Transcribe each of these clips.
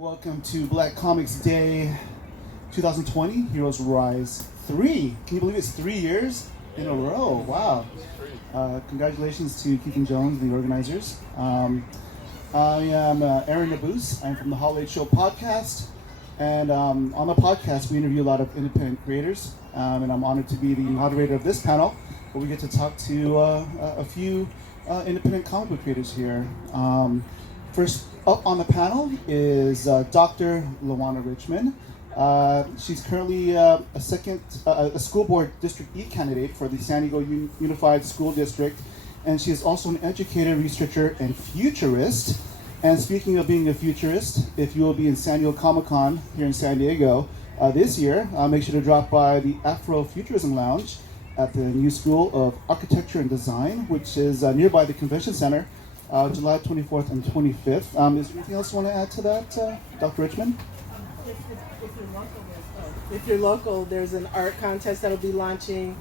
Welcome to Black Comix Day 2020, Heroes Rise 3. Can you believe it's 3 years in a row? Wow. Congratulations to Keith and Jones, the organizers. I am Aaron Nabus. I'm from the Holiday Show podcast. And on the podcast, we interview a lot of independent creators. And I'm honored to be the moderator of this panel, where we get to talk to a few independent comic book creators here. First up on the panel is Dr. Lawanna Richmond. She's currently a school board District E candidate for the San Diego Unified School District, and she is also an educator, researcher, and futurist. And speaking of being a futurist, if you will be in San Diego Comic-Con here in San Diego this year, make sure to drop by the Afrofuturism Lounge at the New School of Architecture and Design, which is nearby the Convention Center, July 24th and 25th. Is there anything else you want to add to that, Dr. Richmond? If you're local, there's an art contest that'll be launching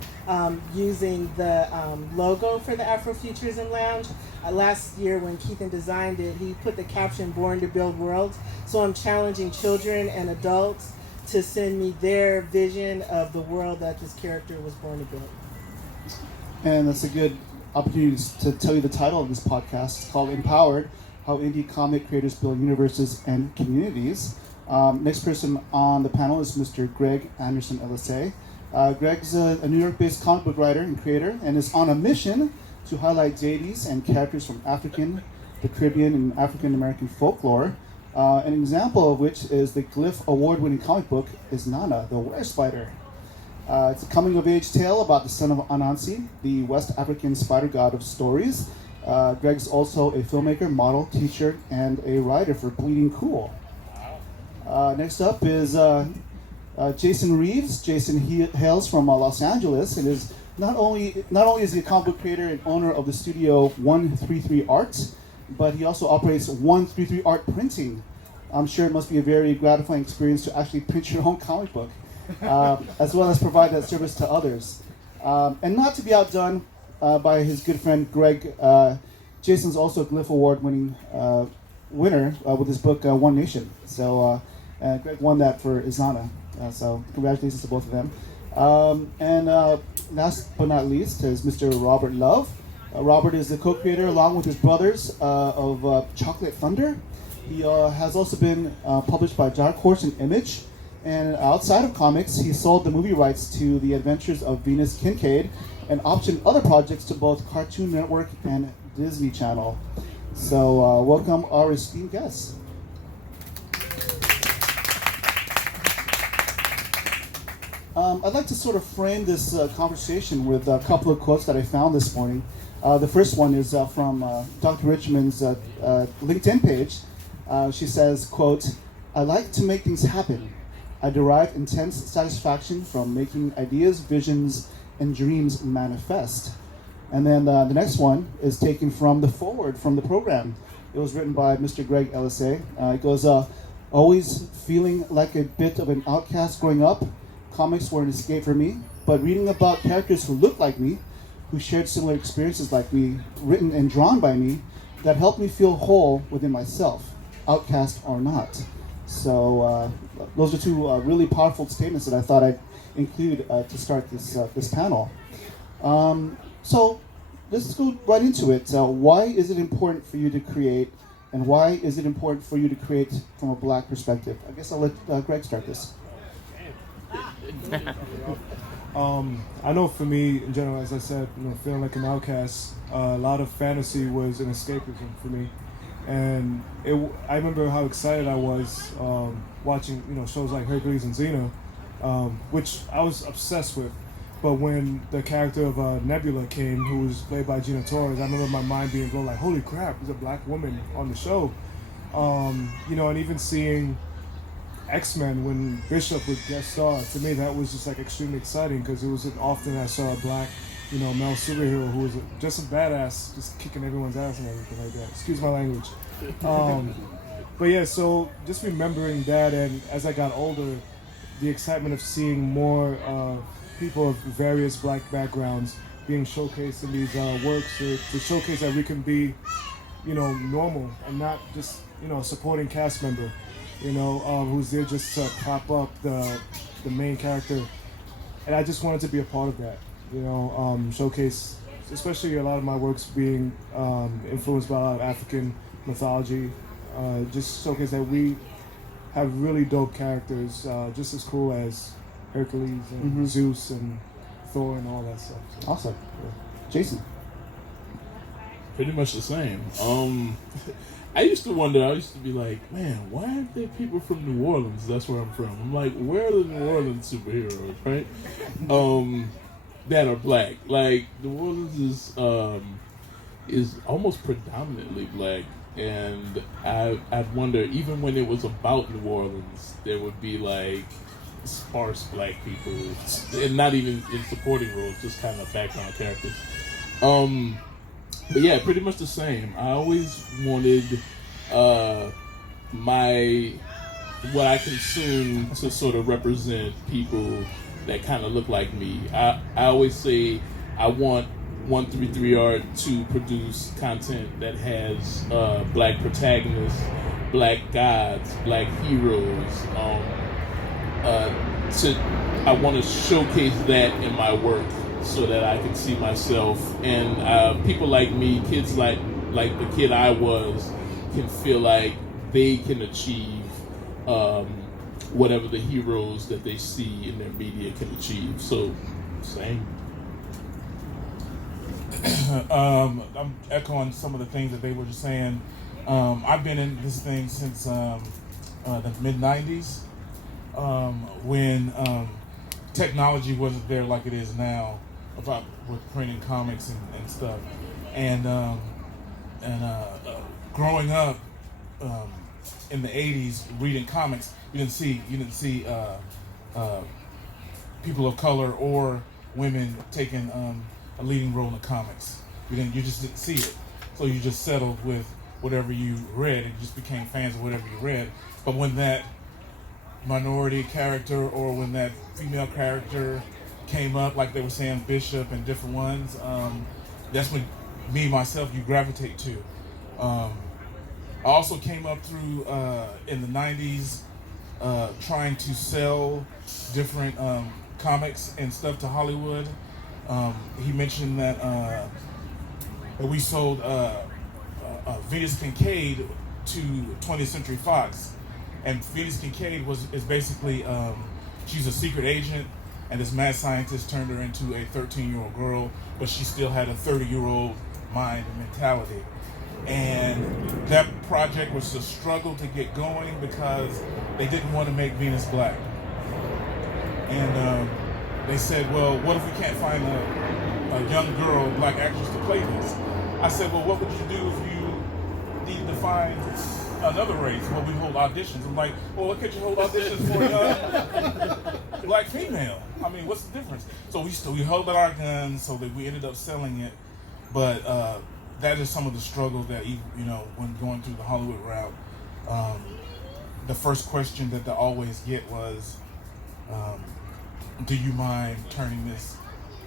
using the logo for the Afrofuturism Lounge. Last year when Keith designed it, he put the caption "Born to Build Worlds." So I'm challenging children and adults to send me their vision of the world that this character was born to build. And that's a good opportunity to tell you the title of this podcast. It's called Empowered: How Indie Comic Creators Build Universes and Communities. Next person on the panel is Mr. Greg Anderson Elysée. Greg's a New York-based comic book writer and creator, and is on a mission to highlight deities and characters from African, the Caribbean, and African American folklore. An example of which is the Glyph award-winning comic book is Nana, the Were Spider. It's a coming-of-age tale about the son of Anansi, the West African spider god of stories. Greg's also a filmmaker, model, teacher, and a writer for Bleeding Cool. Next up is Jason Reeves. Jason hails from Los Angeles and is not only is he a comic book creator and owner of the studio 133 Arts, but he also operates 133 Art Printing. I'm sure it must be a very gratifying experience to actually print your own comic book, as well as provide that service to others. And not to be outdone by his good friend Greg, Jason's also a Glyph Award-winning winner with his book One Nation. So Greg won that for Izana. So congratulations to both of them. And last but not least is Mr. Robert Love. Robert is the co-creator along with his brothers of Chocolate Thunder. He has also been published by Dark Horse and Image. And outside of comics, he sold the movie rights to The Adventures of Venus Kincaid and optioned other projects to both Cartoon Network and Disney Channel. So welcome our esteemed guests. I'd like to sort of frame this conversation with a couple of quotes that I found this morning. The first one is from Dr. Richmond's LinkedIn page. She says, quote, "I like to make things happen. I derive intense satisfaction from making ideas, visions, and dreams manifest." And then the next one is taken from the foreword from the program. It was written by Mr. Greg Elysée. It goes, "Always feeling like a bit of an outcast growing up, comics were an escape for me, but reading about characters who looked like me, who shared similar experiences like me, written and drawn by me, that helped me feel whole within myself, outcast or not." So those are two really powerful statements that I thought I'd include to start this panel. So let's go right into it. Why is it important for you to create, and why is it important for you to create from a Black perspective? I guess I'll let Greg start this. I know for me, in general, as I said, feeling like an outcast, a lot of fantasy was an escapism for me. And I remember how excited I was watching, shows like Hercules and Xena, which I was obsessed with. But when the character of Nebula came, who was played by Gina Torres, I remember my mind being blown, like, holy crap, there's a Black woman on the show. And even seeing X-Men when Bishop would guest star, to me that was just like extremely exciting because it wasn't often I saw a Black, male superhero who was just a badass, just kicking everyone's ass and everything like that. Excuse my language. But yeah, so just remembering that, and as I got older, the excitement of seeing more people of various Black backgrounds being showcased in these works to showcase that we can be, normal and not just, a supporting cast member. who's there just to prop up the main character. And I just wanted to be a part of that, showcase, especially a lot of my works being influenced by a lot of African mythology, just showcase that we have really dope characters, just as cool as Hercules and Zeus and Thor and all that stuff. So, Awesome. yeah. Jason. Pretty much the same. I used to be like, man, why aren't there people from New Orleans? That's where I'm from. I'm like, where are the New Orleans superheroes, right? That are black. Like, New Orleans is almost predominantly black. And I'd wonder, even when it was about New Orleans, there would be like sparse black people, and not even in supporting roles, just kind of background characters. But yeah, pretty much the same. I always wanted what I consume to sort of represent people that kind of look like me. I always say I want 133 Art to produce content that has black protagonists, black gods, black heroes. I want to showcase that in my work so that I can see myself, and people like me, kids like the kid I was, can feel like they can achieve whatever the heroes that they see in their media can achieve. So, same. I'm echoing some of the things that they were just saying. I've been in this thing since the mid-90s, when technology wasn't there like it is now with printing comics and stuff. And growing up in the 80s reading comics, you didn't see people of color or women taking a leading role in comics. You just didn't see it. So you just settled with whatever you read and just became fans of whatever you read. But when that minority character or when that female character came up, like they were saying Bishop and different ones, that's when myself, you gravitate to. I also came up through in the 90s trying to sell different comics and stuff to Hollywood. He mentioned that we sold Venus Kincaid to 20th Century Fox, and Venus Kincaid is basically she's a secret agent, and this mad scientist turned her into a 13-year-old girl, but she still had a 30-year-old mind and mentality. And that project was a struggle to get going because they didn't want to make Venus black. And they said, well, what if we can't find a young girl, black actress to play this? I said, well, what would you do if you needed to find another race? Well, we hold auditions. I'm like, well, what could you hold auditions for a black female? I mean, what's the difference? So we held our guns so that we ended up selling it. But that is some of the struggles that, when going through the Hollywood route, the first question that they always get was, do you mind turning this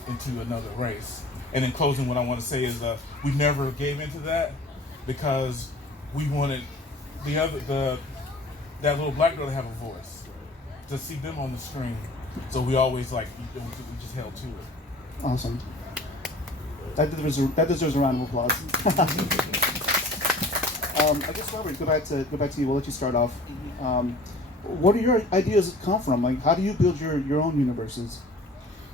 into another race? And in closing, what I want to say is we never gave into that because we wanted that little black girl to have a voice, to see them on the screen. So we always we just held to it. Awesome. That deserves a round of applause. I guess Robert, go back to you. We'll let you start off. What do your ideas come from? Like, how do you build your own universes?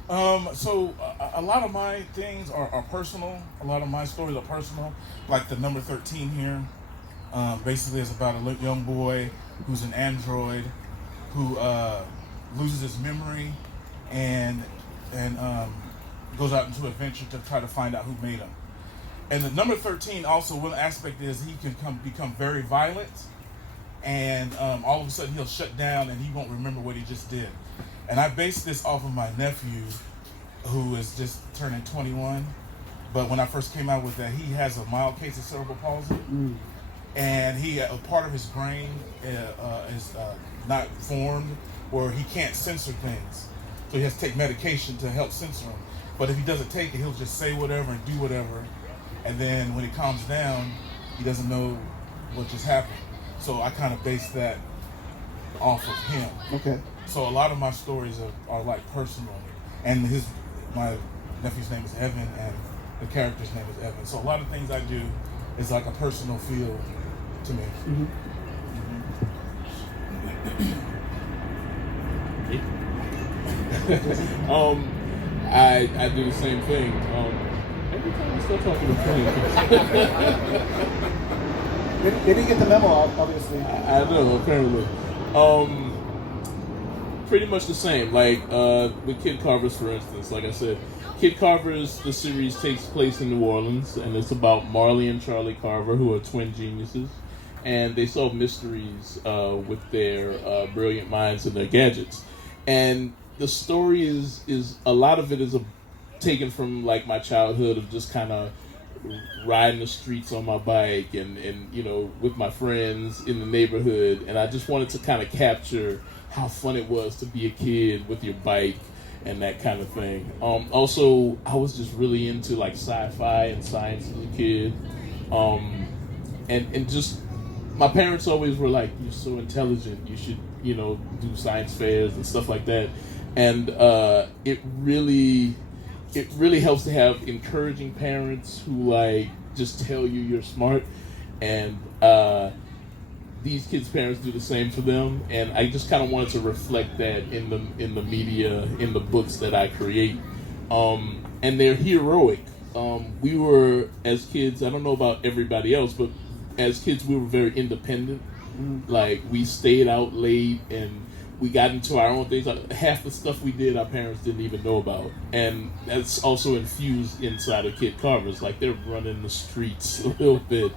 So a lot of my things are personal. A lot of my stories are personal. Like the number 13 here, basically is about a young boy who's an android who loses his memory and goes out into adventure to try to find out who made him. And the number 13 also, one aspect is he can become very violent, and all of a sudden he'll shut down and he won't remember what he just did. And I based this off of my nephew, who is just turning 21. But when I first came out with that, he has a mild case of cerebral palsy, and a part of his brain is not formed, where he can't censor things. So he has to take medication to help censor them. But if he doesn't take it, he'll just say whatever and do whatever. And then when he calms down, he doesn't know what just happened. So I kind of based that off of him. Okay. So a lot of my stories are like personal, and my nephew's name is Evan, and the character's name is Evan. So a lot of things I do is like a personal feel to me. Mm-hmm. I do the same thing. Every time I start talking to They didn't get the memo, obviously. I know, apparently. Pretty much the same. Like with Kid Carver's, for instance. Like I said, Kid Carver's, the series takes place in New Orleans, and it's about Marley and Charlie Carver, who are twin geniuses, and they solve mysteries with their brilliant minds and their gadgets. And the story is a lot of it is taken from like my childhood of just kind of riding the streets on my bike and you know, with my friends in the neighborhood, and I just wanted to kind of capture how fun it was to be a kid with your bike and that kind of thing. Also, I was just really into like sci-fi and science as a kid, and just my parents always were like, "You're so intelligent, you should, you know, do science fairs and stuff like that," and it really helps to have encouraging parents who like just tell you you're smart, and these kids' parents do the same for them. And I just kind of wanted to reflect that in the media, in the books that I create, and they're heroic. We were, as kids, I don't know about everybody else, but as kids we were very independent. Like we stayed out late and we got into our own things. Half the stuff we did, our parents didn't even know about, and that's also infused inside of Kid Carver's. Like they're running the streets a little bit,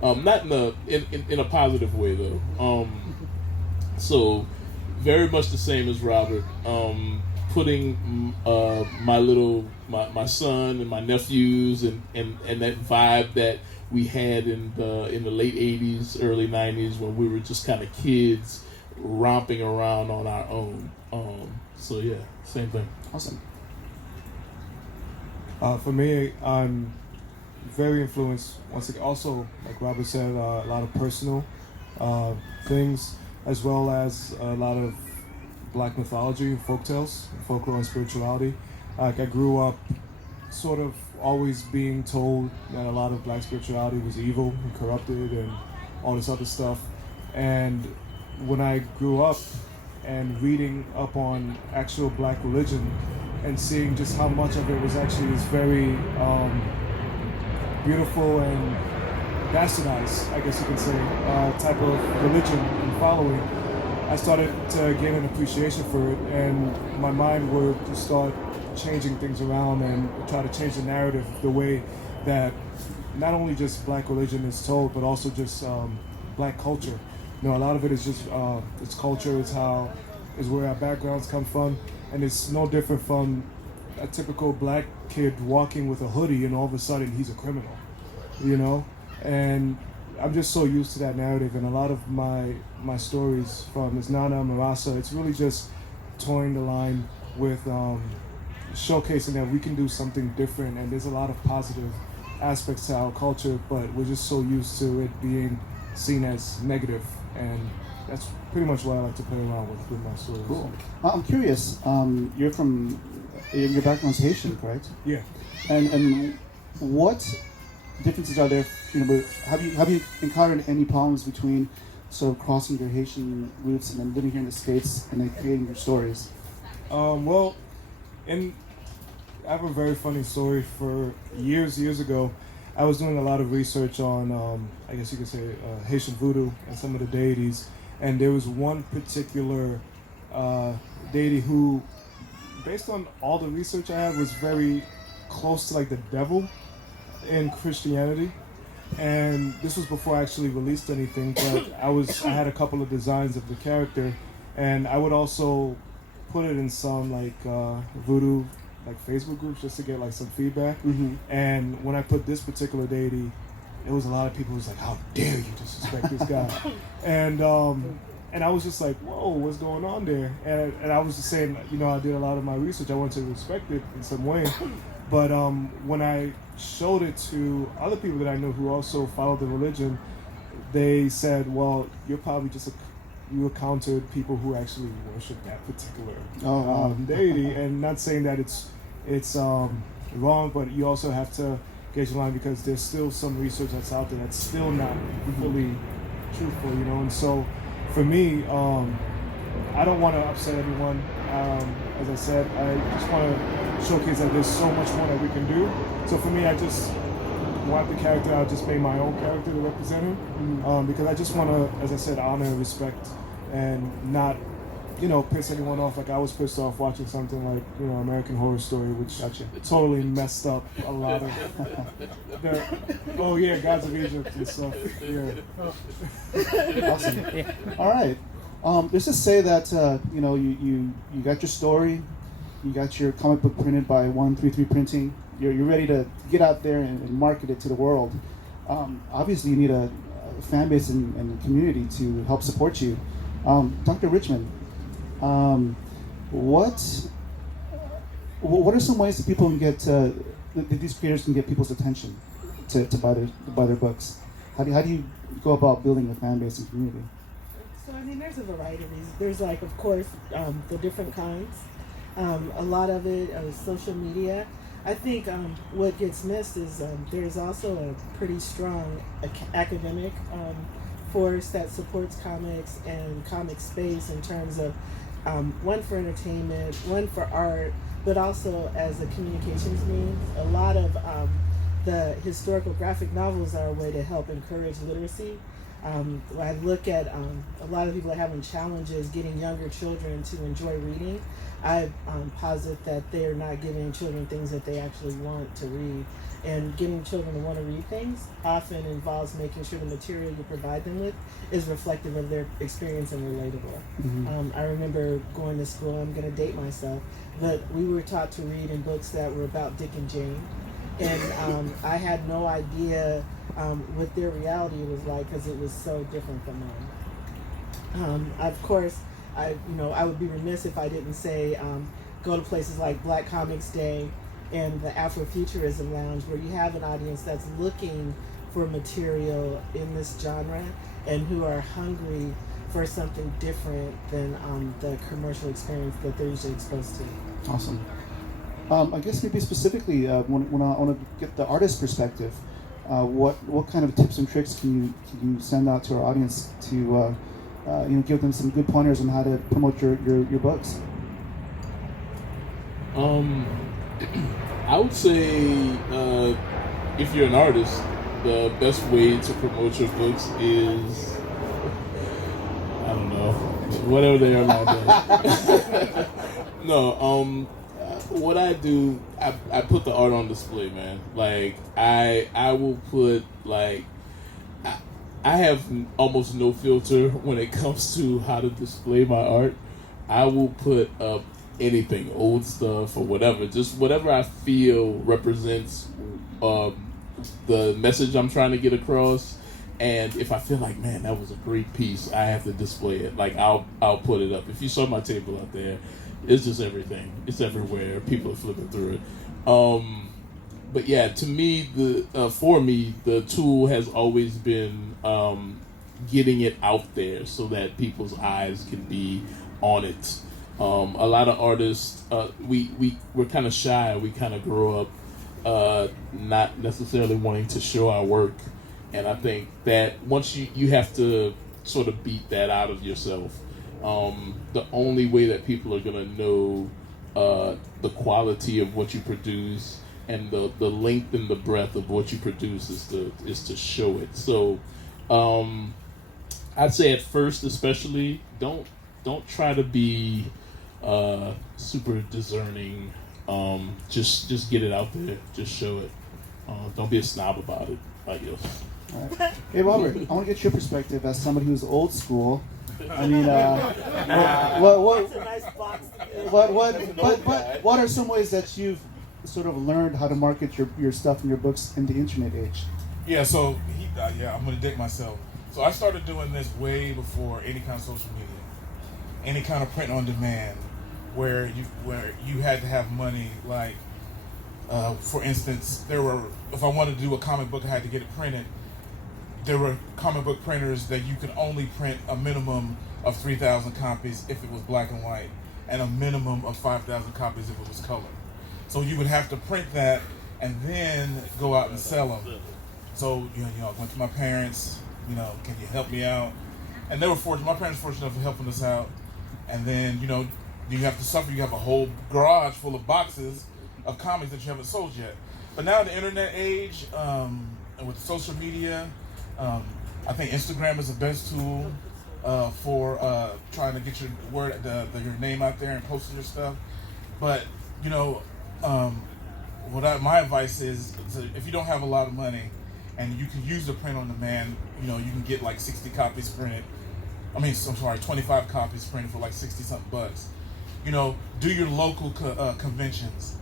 not in a positive way though. So very much the same as Robert. Putting my son and my nephews and that vibe that we had in the late '80s, early '90s when we were just kind of kids romping around on our own. So yeah, same thing. Awesome. For me, I'm very influenced, once again, also, like Robert said, a lot of personal things, as well as a lot of Black mythology, folktales, folklore, and spirituality. Like I grew up sort of always being told that a lot of Black spirituality was evil and corrupted and all this other stuff. And when I grew up and reading up on actual Black religion and seeing just how much of it was actually this very beautiful and bastardized, I guess you could say, type of religion and following, I started to gain an appreciation for it, and my mind would just start changing things around and try to change the narrative the way that not only just Black religion is told, but also just Black culture. You know, a lot of it is just it's culture, it's where our backgrounds come from, and it's no different from a typical Black kid walking with a hoodie and all of a sudden he's a criminal, you know? And I'm just so used to that narrative, and a lot of my stories from Nana Marasa, it's really just toeing the line with showcasing that we can do something different, and there's a lot of positive aspects to our culture, but we're just so used to it being seen as negative, and that's pretty much what I like to play around with my stories. Cool. I'm curious. You're from your background's Haitian, correct? Yeah. And what differences are there? You know, have you encountered any problems between sort of crossing your Haitian roots and then living here in the States and then creating your stories? Well, I have a very funny story. For years ago, I was doing a lot of research on, I guess you could say, Haitian voodoo and some of the deities, and there was one particular deity who, based on all the research I had, was very close to like the devil in Christianity. And this was before I actually released anything, but I had a couple of designs of the character, and I would also put it in some like voodoo like Facebook groups just to get like some feedback. Mm-hmm. And when I put this particular deity, it was a lot of people who was like, "How dare you disrespect this guy?" And I was just like, "Whoa, what's going on there?" And I was just saying, you know, I did a lot of my research. I wanted to respect it in some way. But when I showed it to other people that I know who also followed the religion, they said, "Well, you're probably just you encountered people who actually worship that particular Oh, wow. deity, and not saying that it's wrong, but you also have to gauge the line because there's still some research that's out there that's still not fully truthful, you know. And so, for me, I don't want to upset anyone. As I said, I just want to showcase that there's so much more that we can do. So for me, I just wipe the character out, just make my own character to represent him, because I just want to, as I said, honor and respect, and not, you know, piss anyone off. Like I was pissed off watching something like, you know, American Horror Story, which totally messed up a lot of Gods of Egypt and stuff. Yeah. Awesome. All right. Let's just say that you know, you got your story, you got your comic book printed by 133 Printing. You're ready to get out there and market it to the world. Obviously, you need a fan base and community to help support you. Dr. Richmond, what are some ways that people can get that these creators can get people's attention to buy their books? How do you go about building a fan base and community? So I mean, there's a variety of reasons. There's like, of course, the different kinds. A lot of it is social media. I think what gets missed is there's also a pretty strong academic force that supports comics and comic space in terms of one for entertainment, one for art, but also as a communications means. A lot of the historical graphic novels are a way to help encourage literacy. I look at a lot of people are having challenges getting younger children to enjoy reading. I posit that they are not giving children things that they actually want to read. And getting children to want to read things often involves making sure the material you provide them with is reflective of their experience and relatable. Mm-hmm. I remember going to school, I'm going to date myself, but we were taught to read in books that were about Dick and Jane. And I had no idea what their reality was like because it was so different from mine. Of course, I would be remiss if I didn't say go to places like Black Comix Day and the Afrofuturism Lounge, where you have an audience that's looking for material in this genre and who are hungry for something different than the commercial experience that they're usually exposed to. Awesome. I guess maybe specifically when I want to get the artist perspective, what kind of tips and tricks can you send out to our audience to give them some good pointers on how to promote your books? I would say if you're an artist, the best way to promote your books is, I don't know, whatever they are nowadays. No, what I do, I put the art on display, man. Like I will put I have almost no filter when it comes to how to display my art. I will put up anything, old stuff or whatever, just whatever I feel represents the message I'm trying to get across. And if I feel like, man, that was a great piece, I have to display it. Like I'll put it up. If you saw my table out there, it's just everything. It's everywhere. People are flipping through it. But yeah, to me, for me, the tool has always been getting it out there so that people's eyes can be on it. A lot of artists, we're kind of shy. We kind of grow up not necessarily wanting to show our work. And I think that once you have to sort of beat that out of yourself. The only way that people are going to know the quality of what you produce and the length and the breadth of what you produce is to show it. So I'd say at first, especially, don't try to be super discerning. Just get it out there. Just show it. Don't be a snob about it, I guess. All right. Hey, Robert, I want to get your perspective as somebody who's old school. I mean, what are some ways that you've sort of learned how to market your stuff and your books in the internet age? Yeah, so I'm gonna date myself. So I started doing this way before any kind of social media, any kind of print on demand, where you had to have money. Like, for instance, if I wanted to do a comic book, I had to get it printed. there were comic book printers that you could only print a minimum of 3,000 copies if it was black and white, and a minimum of 5,000 copies if it was color. So you would have to print that and then go out and sell them. So I went to my parents. Can you help me out? And they were fortunate. My parents were fortunate enough for helping us out. And then you have to suffer. You have a whole garage full of boxes of comics that you haven't sold yet. But now in the internet age, and with social media, I think Instagram is the best tool for trying to get your your name out there and posting your stuff. But my advice is if you don't have a lot of money and you can use the print on demand, you can get like 60 copies printed. 25 copies printed for like 60 something bucks. Do your local conventions.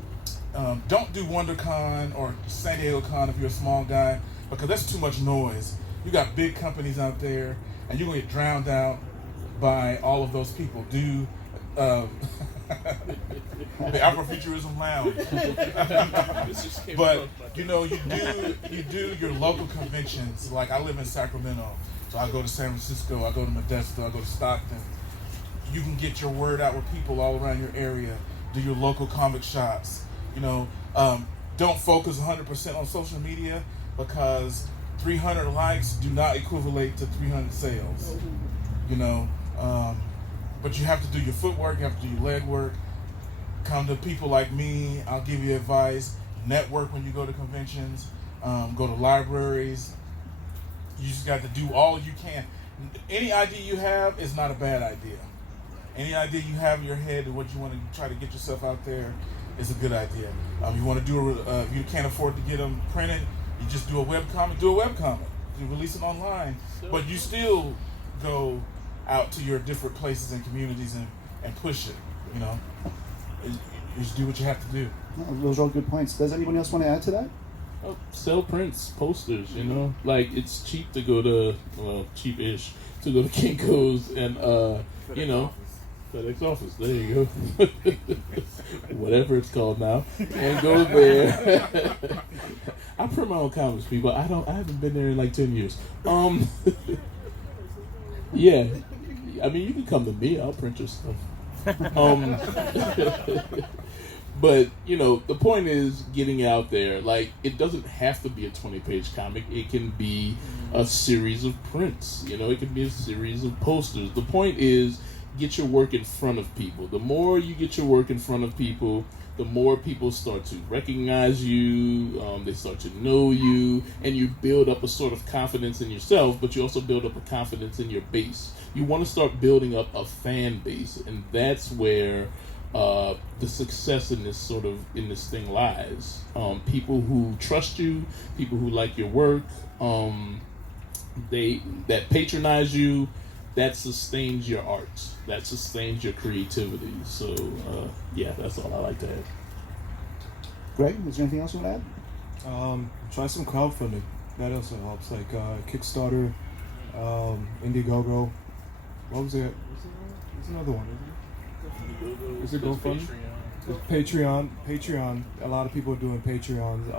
Don't do WonderCon or San Diego Con if you're a small guy, because that's too much noise. You got big companies out there, and you're gonna get drowned out by all of those people. Do the Afrofuturism Lounge. But you do your local conventions. Like I live in Sacramento, so I go to San Francisco, I go to Modesto, I go to Stockton. You can get your word out with people all around your area. Do your local comic shops. Don't focus 100% on social media, because 300 likes do not equivalent to 300 sales. But you have to do your footwork, you have to do your leg work. Come to people like me, I'll give you advice. Network when you go to conventions, go to libraries. You just got to do all you can. Any idea you have is not a bad idea. Any idea you have in your head of what you want to try to get yourself out there is a good idea. You want to do if you can't afford to get them printed, you just do a webcomic. You release it online, but you still go out to your different places and communities and push it. You just do what you have to do. Those are all good points. Does anyone else want to add to that? Sell prints, posters, like it's cheap to go to, cheap-ish, to go to Kinko's and, FedEx office, there you go. Whatever it's called now. And go there. I print my own comics, people. I haven't been there in like 10 years. Yeah. You can come to me, I'll print your stuff. But, the point is getting out there. Like, it doesn't have to be a 20-page comic. It can be a series of prints. It can be a series of posters. The point is get your work in front of people. The more you get your work in front of people, the more people start to recognize you, they start to know you, and you build up a sort of confidence in yourself, but you also build up a confidence in your base. You want to start building up a fan base, and that's where the success in this thing lies. People who trust you, people who like your work, that patronize you, that sustains your art, that sustains your creativity. So that's all I like to add. Greg, is there anything else you want to add? Try some crowdfunding. That also helps, like Kickstarter, Indiegogo. What was it? There's another one, isn't it? Is it GoFundMe? Patreon. Patreon. A lot of people are doing Patreons,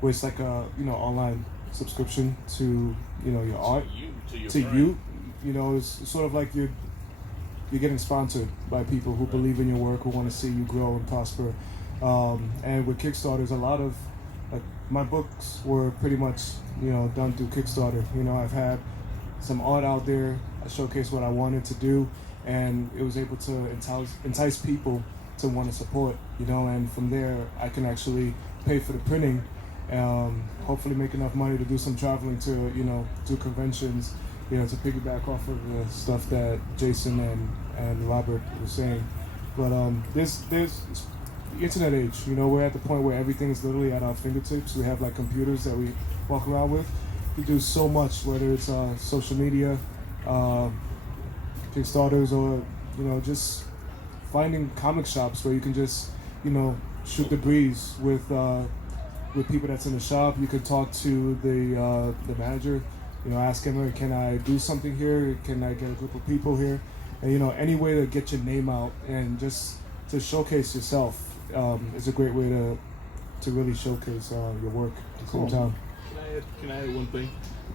where it's like a online subscription to your art, to you. It's sort of like you're getting sponsored by people who believe in your work, who want to see you grow and prosper. And with Kickstarters, a lot of my books were pretty much done through Kickstarter. I've had some art out there. I showcased what I wanted to do, and it was able to entice people to want to support. And from there I can actually pay for the printing, hopefully make enough money to do some traveling to do conventions. To piggyback off of the stuff that Jason and Robert were saying. But there's the internet age. We're at the point where everything is literally at our fingertips. We have like computers that we walk around with. We do so much, whether it's social media, Kickstarters, or just finding comic shops where you can just shoot the breeze with people that's in the shop. You can talk to the manager. Ask him, can I do something here? Can I get a group of people here? And any way to get your name out and just to showcase yourself is a great way to really showcase your work at the same time. Can I add one thing?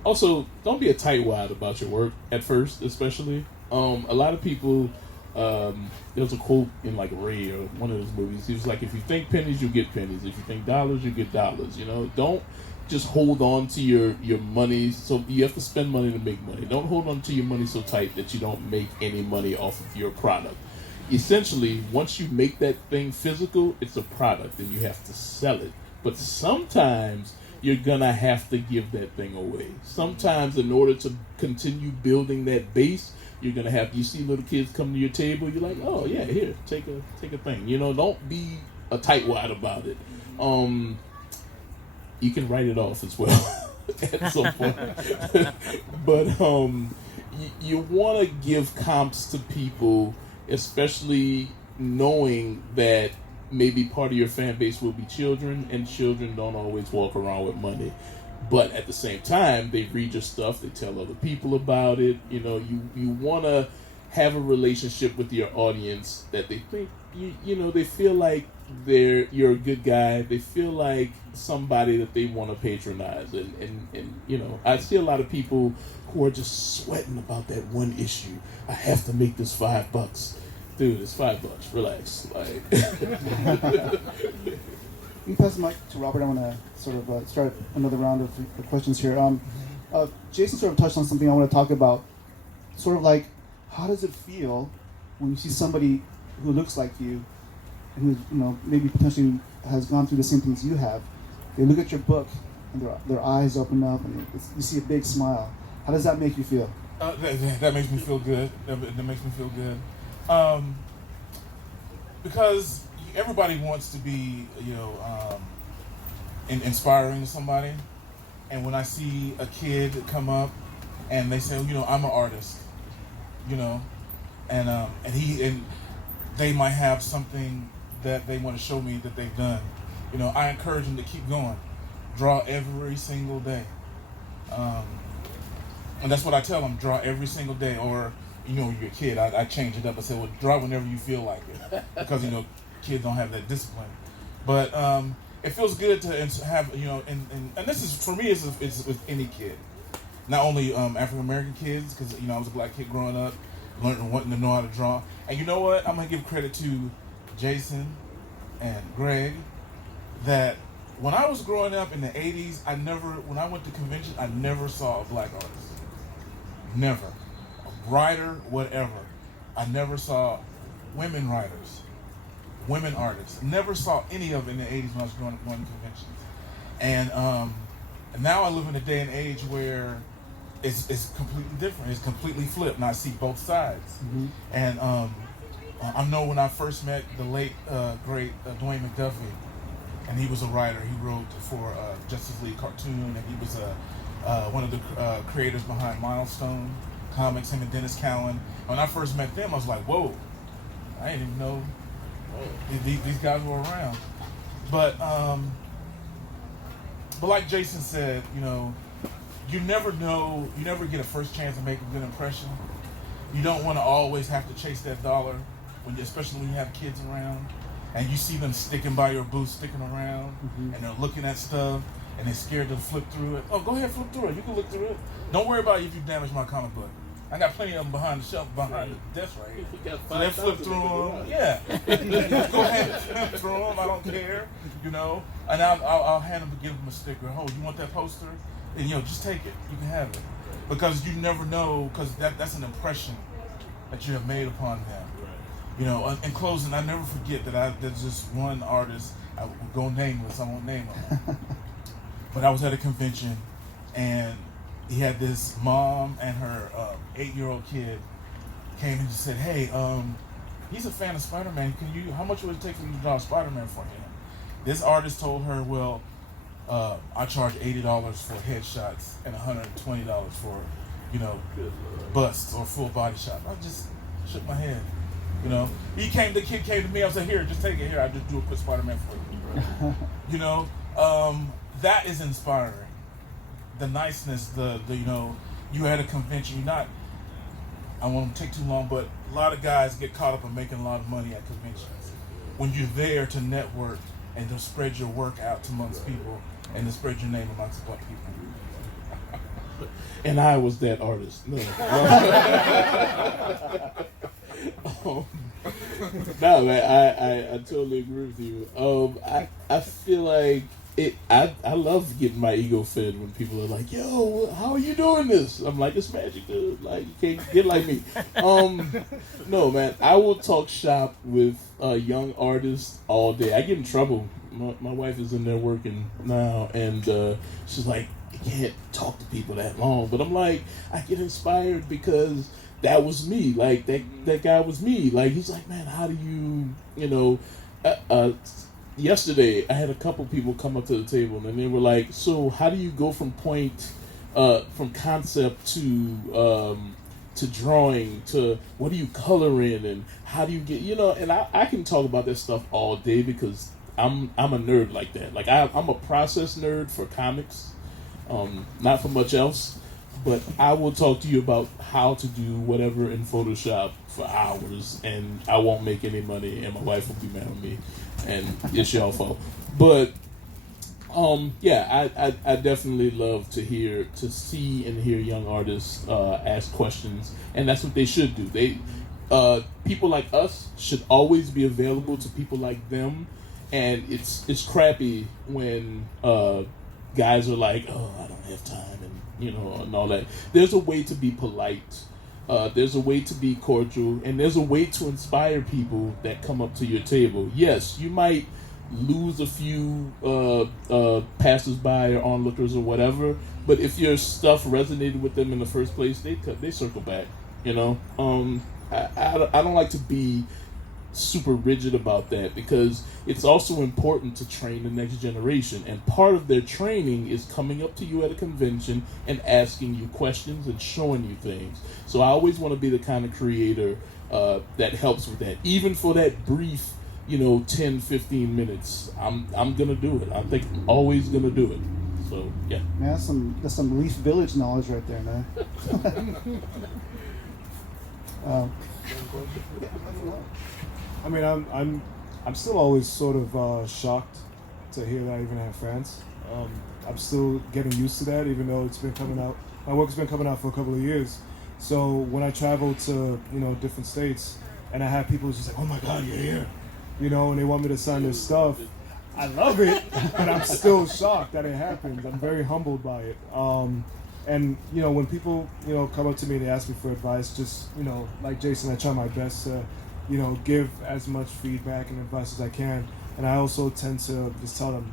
Also, don't be a tightwad about your work at first, especially. A lot of people. There was a quote in like Ray or one of those movies. He was like, "If you think pennies, you get pennies. If you think dollars, you get dollars." You know, don't just hold on to your money. So you have to spend money to make money. Don't hold on to your money so tight that you don't make any money off of your product. Essentially, once you make that thing physical, it's a product and you have to sell it. But sometimes you're gonna have to give that thing away. Sometimes in order to continue building that base, you're gonna have, you see little kids come to your table, you're like, oh yeah, here, take a thing. You know, don't be a tightwad about it. You can write it off as well at some point. But you want to give comps to people, especially knowing that maybe part of your fan base will be children, and children don't always walk around with money. But at the same time, they read your stuff, they tell other people about it. You know, you want to have a relationship with your audience that they think, you know, they feel like you're a good guy. They feel like somebody that they want to patronize. And you know, I see a lot of people who are just sweating about that one issue. I have to make this $5. Dude, it's $5. Relax. Like, You pass the mic to Robert. I want to sort of start another round of questions here. Jason sort of touched on something I want to talk about. Sort of like, how does it feel when you see somebody who looks like you, and who, you know, maybe potentially has gone through the same things you have? They look at your book, and their eyes open up, and you see a big smile. How does that make you feel? That makes me feel good. That makes me feel good. Because everybody wants to be, you know, inspiring to somebody. And when I see a kid come up and they say, you know, I'm an artist, you know, and they might have something that they want to show me that they've done. You know, I encourage them to keep going. Draw every single day. And that's what I tell them, draw every single day. Or, you know, when you're a kid, I change it up. I say, well, draw whenever you feel like it. Because, you know, kids don't have that discipline. But it feels good to have, you know, and this is, for me, it's with any kid. Not only African-American kids, because, you know, I was a black kid growing up, wanting to know how to draw. And you know what? I'm going to give credit to Jason and Greg, that when I was growing up in the 80s, when I went to convention, I never saw a black artist. Never. A writer, whatever. I never saw women writers, women artists. Never saw any of it in the 80s when I was going to conventions. And now I live in a day and age where it's completely different. It's completely flipped, and I see both sides. Mm-hmm. And I know when I first met the late, great Dwayne McDuffie, and he was a writer. He wrote for Justice League cartoon, and he was one of the creators behind Milestone Comics, him and Dennis Cowan. When I first met them, I was like, whoa, I didn't even know these guys were around. But like Jason said, you know, you never get a first chance to make a good impression. You don't want to always have to chase that dollar, especially when you have kids around, and you see them sticking by your booth, sticking around, mm-hmm. and they're looking at stuff, and they're scared to flip through it. Oh, go ahead, flip through it. You can look through it. Don't worry about it if you damage my comic book. I got plenty of them behind the shelf, behind the desk right here. So they flip through them. Yeah. Go ahead, flip through them. I don't care, you know. And I'll hand them to give them a sticker. Oh, you want that poster? And, you know, just take it. You can have it. Because you never know, because that's an impression that you have made upon them. You know, in closing, I never forget that there's just one artist, I will go nameless, I won't name him. But I was at a convention, and he had this mom and her 8-year-old kid came and just said, hey, he's a fan of Spider-Man. How much would it take for you to draw Spider-Man for him? This artist told her, well, I charge $80 for headshots and $120 for, you know, busts or full body shots. I just shook my head. You know, the kid came to me. I said, here, just take it here. I just do a quick Spider-Man for you. You know, that is inspiring. The niceness, the you know, you at a convention. I won't take too long, but a lot of guys get caught up in making a lot of money at conventions. When you're there to network and to spread your work out amongst people and to spread your name amongst black people. And I was that artist. No. No, man, I totally agree with you. I feel like I love getting my ego fed when people are like, "Yo, how are you doing this?" I'm like, "It's magic, dude. Like, you can't get like me." No, man, I will talk shop with young artists all day. I get in trouble. My wife is in there working now, and she's like, "You can't talk to people that long." But I'm like, I get inspired because that was me. Like that guy was me. Like, he's like, "Man, how do you yesterday I had a couple people come up to the table and they were like, "So how do you go from from concept to drawing to what do you color in and how do you get and I can talk about that stuff all day because I'm a nerd like that. Like I'm a process nerd for comics, not for much else. But I will talk to you about how to do whatever in Photoshop for hours, and I won't make any money, and my wife will be mad at me, and it's y'all fault. But yeah, I definitely love to see and hear young artists ask questions, and that's what they should do. They people like us should always be available to people like them, and it's crappy when guys are like, "Oh, I don't have time," and all that. There's a way to be polite. There's a way to be cordial, and there's a way to inspire people that come up to your table. Yes, you might lose a few passers-by or onlookers or whatever, but if your stuff resonated with them in the first place, they circle back. I don't like to be super rigid about that because it's also important to train the next generation, and part of their training is coming up to you at a convention and asking you questions and showing you things. So I always want to be the kind of creator that helps with that, even for that brief 10-15 minutes. I'm gonna do it. I'm always gonna do it. So yeah, man, that's some Leaf Village knowledge right there, man. I mean, I'm still always sort of shocked to hear that I even have fans. I'm still getting used to that, even though it's been coming out. My work's been coming out for a couple of years. So when I travel to different states, and I have people just like, "Oh my God, you're here," and they want me to sign their stuff. I love it, but I'm still shocked that it happens. I'm very humbled by it. And when people come up to me and they ask me for advice, just like Jason, I try my best to give as much feedback and advice as I can. And I also tend to just tell them,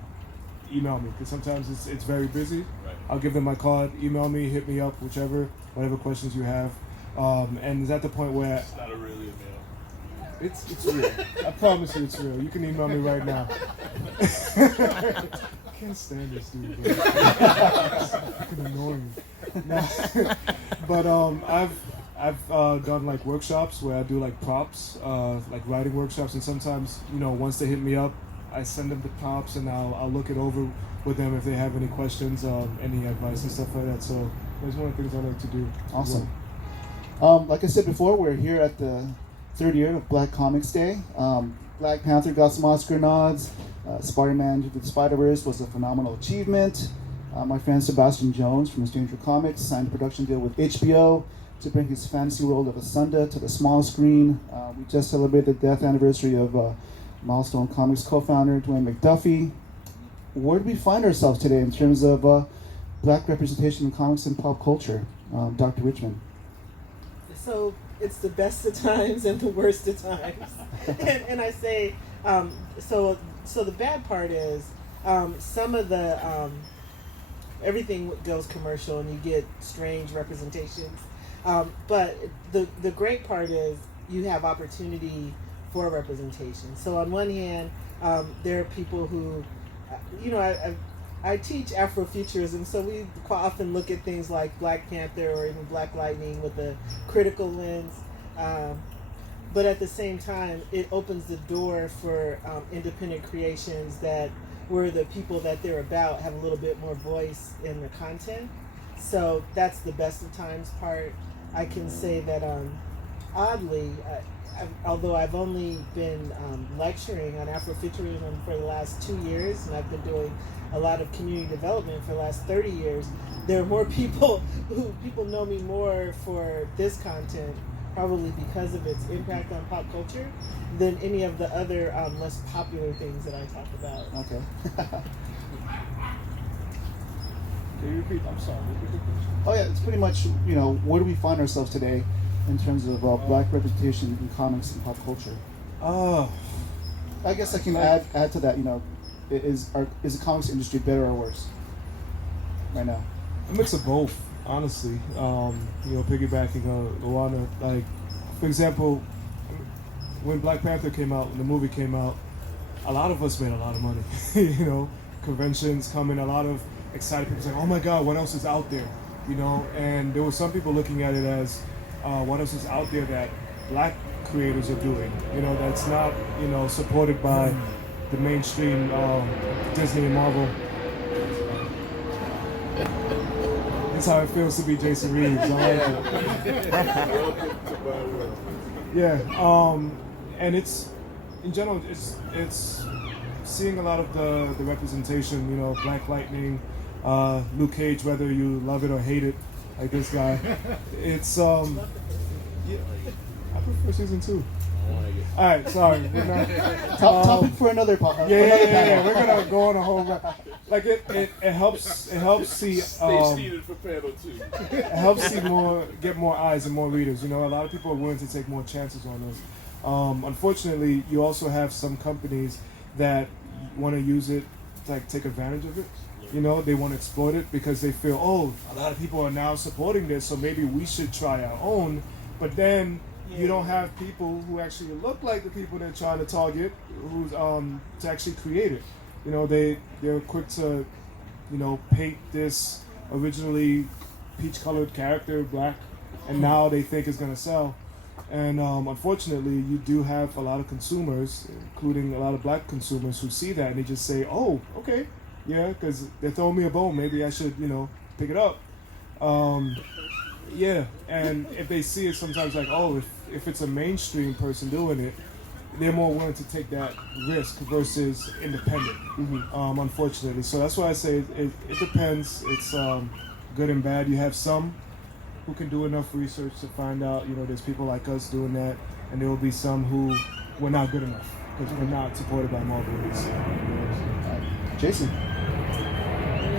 email me, because sometimes it's very busy. Right. I'll give them my card, email me, hit me up, whatever questions you have. And it's at the point where it's not a real email. It's real. I promise you it's real. You can email me right now. I can't stand this dude, bro. It's fucking annoying. But I've done like workshops where I do like props, like writing workshops, and sometimes once they hit me up, I send them the props and I'll look it over with them if they have any questions, any advice and stuff like that. So that's one of the things I like to do. Awesome. Like I said before, we're here at the third year of Black Comix Day. Black Panther got some Oscar nods. Spider-Man Into the Spider-Verse was a phenomenal achievement. My friend Sebastian Jones from Stranger Comics signed a production deal with HBO to bring his fantasy world of Asunda to the small screen. We just celebrated the death anniversary of Milestone Comics co-founder Dwayne McDuffie. Where do we find ourselves today in terms of Black representation in comics and pop culture? Dr. Richmond. So it's the best of times and the worst of times. and I say, so the bad part is some of the, everything goes commercial and you get strange representations. But the great part is you have opportunity for representation. So on one hand, there are people who, I teach Afrofuturism, so we quite often look at things like Black Panther or even Black Lightning with a critical lens. But at the same time, it opens the door for independent creations where the people that they're about have a little bit more voice in the content. So that's the best of times part. I can say that oddly, although I've only been lecturing on Afrofuturism for the last 2 years, and I've been doing a lot of community development for the last 30 years, there are more people people know me more for this content, probably because of its impact on pop culture, than any of the other less popular things that I talk about. Okay. Can you repeat? I'm sorry. Repeat the question. Oh yeah, it's pretty much, where do we find ourselves today in terms of black representation in comics and pop culture? I guess I can add to that. Is the comics industry better or worse right now? A mix of both, honestly. Piggybacking on LaWana, like, for example, when Black Panther came out, when the movie came out, a lot of us made a lot of money. Conventions coming, a lot of excited people saying, "Oh my God, what else is out there?" And there were some people looking at it as, what else is out there that black creators are doing? That's not supported by the mainstream Disney and Marvel. That's how it feels to be Jason Reeves. I like it. Yeah, and it's in general, it's seeing a lot of the representation. Black Lightning, Luke Cage, whether you love it or hate it, like this guy. It's yeah, I prefer season 2. All right, sorry. We're not, Topic for another podcast. yeah. We're gonna go on a whole. Like it helps see. Stay seated for panel 2. It helps see get more eyes and more readers. A lot of people are willing to take more chances on this. Unfortunately, you also have some companies that want to use it to take advantage of it. They want to exploit it because they feel, a lot of people are now supporting this, so maybe we should try our own. But then you don't have people who actually look like the people they're trying to target, who's to actually create it. They're quick to, paint this originally peach-colored character black, and now they think it's gonna sell. And unfortunately, you do have a lot of consumers, including a lot of black consumers, who see that and they just say, "Oh, okay, yeah," because they're throwing me a bone. Maybe I should, pick it up. Yeah, and if they see it sometimes like, if it's a mainstream person doing it, they're more willing to take that risk versus independent, unfortunately. So that's why I say it depends. It's good and bad. You have some who can do enough research to find out, there's people like us doing that, and there will be some who were not good enough because we're not supported by Marvel. Jason.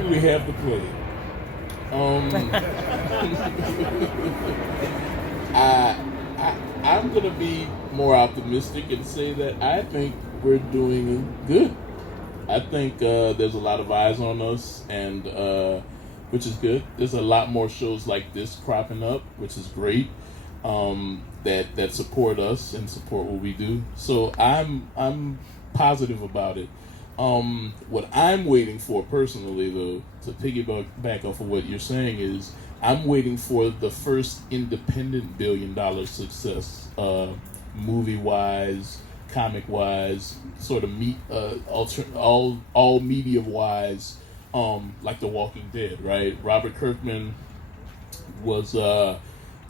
We have the play. I'm gonna be more optimistic and say that I think we're doing good. I think there's a lot of eyes on us, and which is good. There's a lot more shows like this cropping up, which is great. That support us and support what we do. So I'm positive about it. What I'm waiting for personally, though, to piggyback off of what you're saying, is I'm waiting for the first independent $1 billion success, movie-wise, comic-wise, sort of all media-wise, like The Walking Dead, right? Robert Kirkman was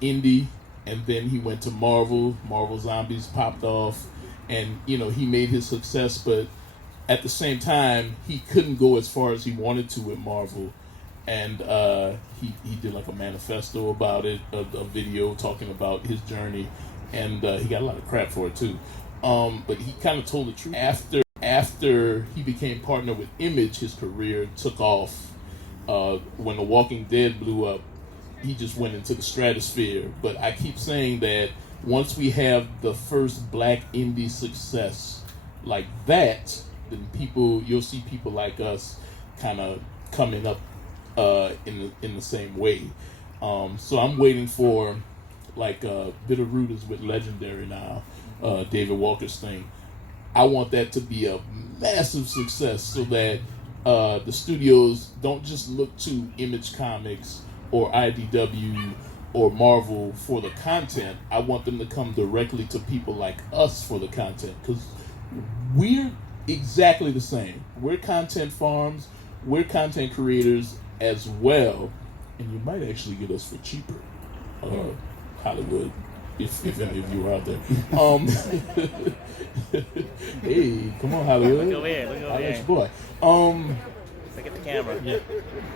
indie, and then he went to Marvel. Marvel Zombies popped off, and he made his success, but at the same time, he couldn't go as far as he wanted to with Marvel, and he did like a manifesto about it, a video talking about his journey, and he got a lot of crap for it too. But he kind of told the truth. After he became partner with Image, his career took off. When The Walking Dead blew up, he just went into the stratosphere. But I keep saying that once we have the first black indie success like that, then you'll see people like us kind of coming up in the same way. So I'm waiting for like Bitterroot is with Legendary now, David Walker's thing. I want that to be a massive success so that the studios don't just look to Image Comics or IDW or Marvel for the content. I want them to come directly to people like us for the content, because we're exactly the same. We're content farms, we're content creators as well, and you might actually get us for cheaper, Hollywood. if any of you are out there. Hey, come on, Hollywood. Look over here. That's your boy. Look at the camera. Yeah.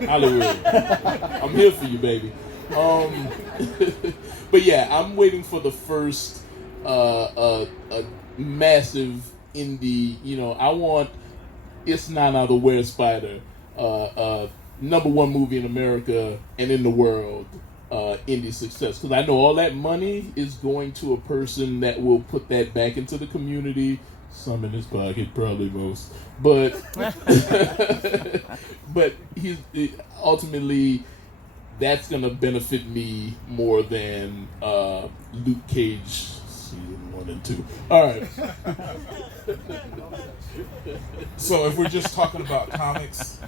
Hollywood. I'm here for you, baby. But yeah, I'm waiting for the first a massive indie. I want It's Not Out of Where Spider, #1 movie in America and in the world, indie success. Because I know all that money is going to a person that will put that back into the community. Some in his pocket, probably most, but but ultimately that's gonna benefit me more than Luke Cage season 1 and 2. All right. So if we're just talking about comics,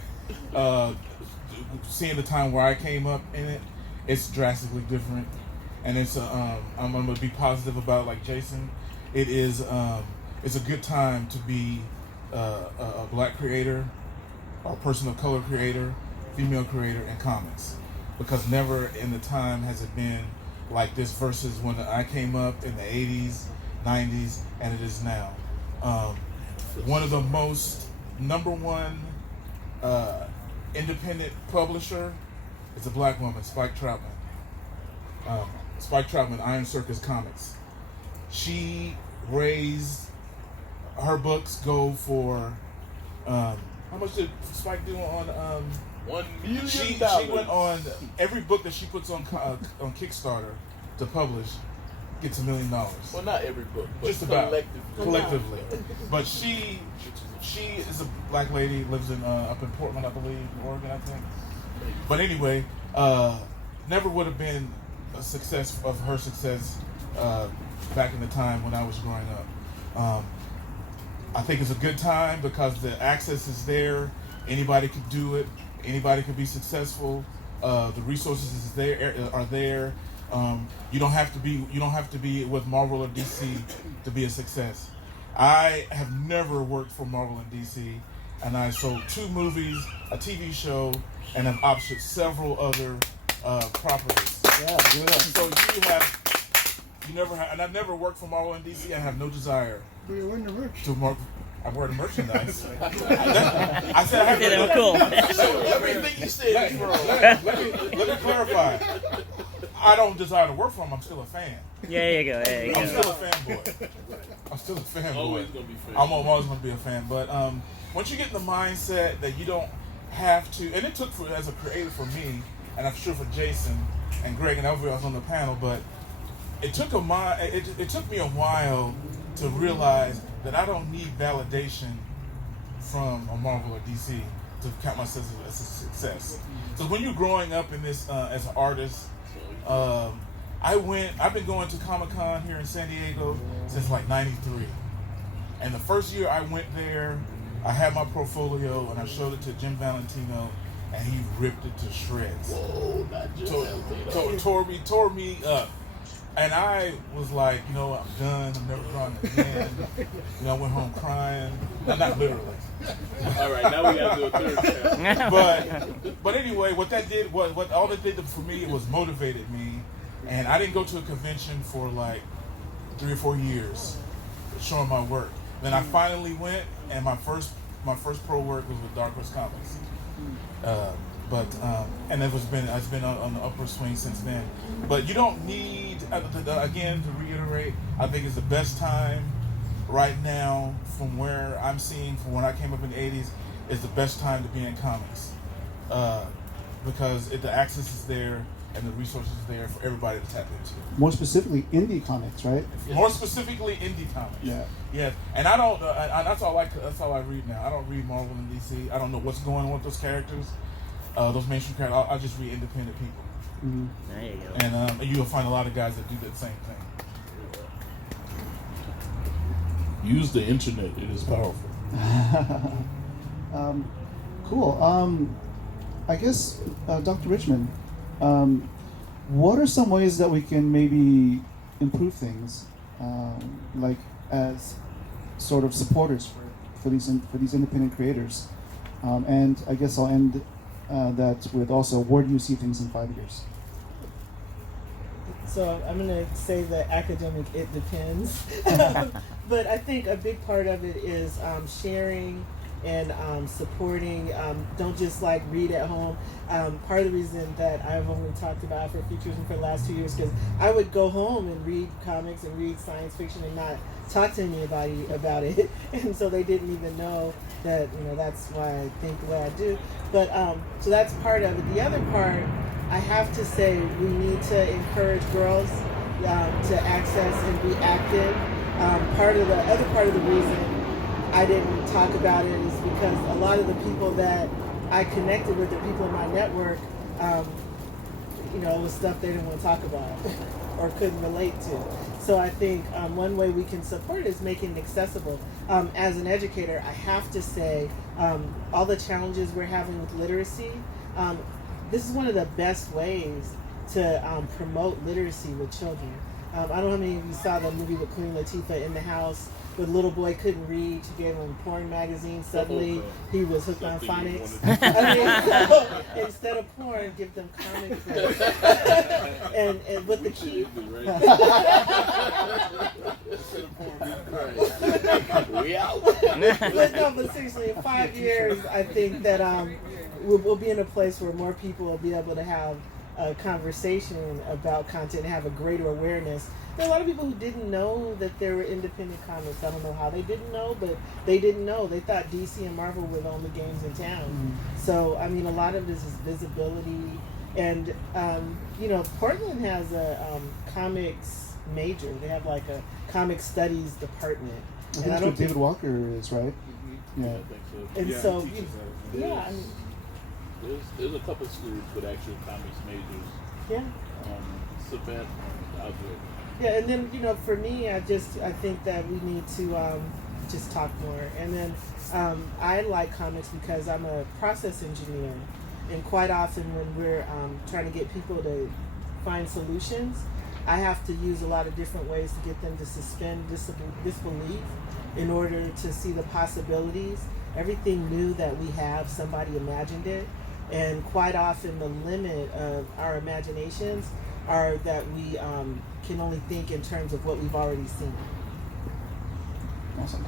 seeing the time where I came up in it, it's drastically different, and it's I'm gonna be positive about it, like Jason. It is. It's a good time to be a black creator, or a person of color creator, female creator in comics, because never in the time has it been like this versus when I came up in the 80s, 90s, and it is now. One of the most #1 independent publisher is a black woman, Spike Troutman. Spike Troutman, Iron Circus Comics. She raised, her books go for, how much did Spike do on, $1 million. she went on, every book that she puts on Kickstarter to publish gets $1 million. Well, not every book, but Just about. collectively. But she is a black lady, lives in up in Portland, I believe, Oregon, I think. But anyway, never would have been a success of her success back in the time when I was growing up. I think it's a good time because the access is there. Anybody can do it. Anybody can be successful. The resources are there. You don't have to be with Marvel or DC to be a success. I have never worked for Marvel and DC, and I sold 2 movies, a TV show, and have optioned several other properties. Yeah, good. So and I've never worked for Marvel and DC. I have no desire to work. I'm wearing merchandise. I said I have Yeah, they were cool. Everything you said is wrong. Let me clarify. I don't desire to work for them. I'm still a fan. Yeah, there you go. There you I'm go. still a fanboy. I'm still a fanboy. Always gonna be fan. I'm always going to be a fan. But once you get in the mindset that you don't have to, and it took as a creator for me, and I'm sure for Jason and Greg and everybody else on the panel, but it took me a while to realize that I don't need validation from a Marvel or DC to count myself as a success. So when you're growing up in this as an artist, I've been going to Comic-Con here in San Diego since like '93. And the first year I went there, I had my portfolio and I showed it to Jim Valentino, and he ripped it to shreds. Whoa, not just Tore me up. And I was like, I'm done. I'm never drawing again. I went home crying. No, not literally. All right, now we got to do a third chapter. But anyway, what all it did for me was motivated me, and I didn't go to a convention for like 3 or 4 years, showing my work. Then I finally went, and my first pro work was with Dark Horse Comics. And it's been on the upward swing since then. But you don't need, again, to reiterate, I think it's the best time right now from where I'm seeing from when I came up in the 80s is the best time to be in comics. Because the access is there and the resources are there for everybody to tap into. More specifically, indie comics, right? More specifically, indie comics. Yeah. Yeah, and I don't. That's all I read now. I don't read Marvel and DC. I don't know what's going on with those characters. Those mainstream characters, I just read independent people. Mm-hmm. There you go. And you'll find a lot of guys that do that same thing. Use the internet; it is powerful. Cool. I guess, Dr. Richmond, what are some ways that we can maybe improve things, like as sort of supporters for these independent creators? And I guess I'll end that with also, where do you see things in 5 years? So I'm going to say the academic, it depends. But I think a big part of it is sharing and supporting. Don't just like read at home. Part of the reason that I've only talked about Afrofuturism for the last 2 years, because I would go home and read comics and read science fiction and not talk to anybody about it. And so they didn't even know that, that's why I think the way I do. But so that's part of it. The other part, I have to say, we need to encourage girls to access and be active. The other part of the reason I didn't talk about it is because a lot of the people that I connected with, the people in my network, it was stuff they didn't want to talk about or couldn't relate to. So I think one way we can support it is making it accessible. As an educator, I have to say, all the challenges we're having with literacy, this is one of the best ways to promote literacy with children. I don't know how many of you saw the movie with Queen Latifah, In the House, where the little boy couldn't read. She gave him a porn magazine. Suddenly, he was hooked on phonics. So instead of porn, give them comic books. and with the key. We out. But seriously, in 5 years, I think that we'll be in a place where more people will be able to have a conversation about content and have a greater awareness. There are a lot of people who didn't know that there were independent comics. I don't know how they didn't know, but they didn't know. They thought DC and Marvel were the only games in town. Mm-hmm. So, a lot of this is visibility. And, Portland has a comics major. They have like a comic studies department. I think that's what David Walker is, right? Mm-hmm. Yeah, I think so. And Yeah, so, he teaches that. yeah. There's a couple of schools with actual comics majors. Yeah. Savant out there. Yeah, and then for me, I think that we need to just talk more. And then I like comics because I'm a process engineer, and quite often when we're trying to get people to find solutions, I have to use a lot of different ways to get them to suspend disbelief in order to see the possibilities. Everything new that we have, somebody imagined it. And quite often the limit of our imaginations are that we can only think in terms of what we've already seen. Awesome.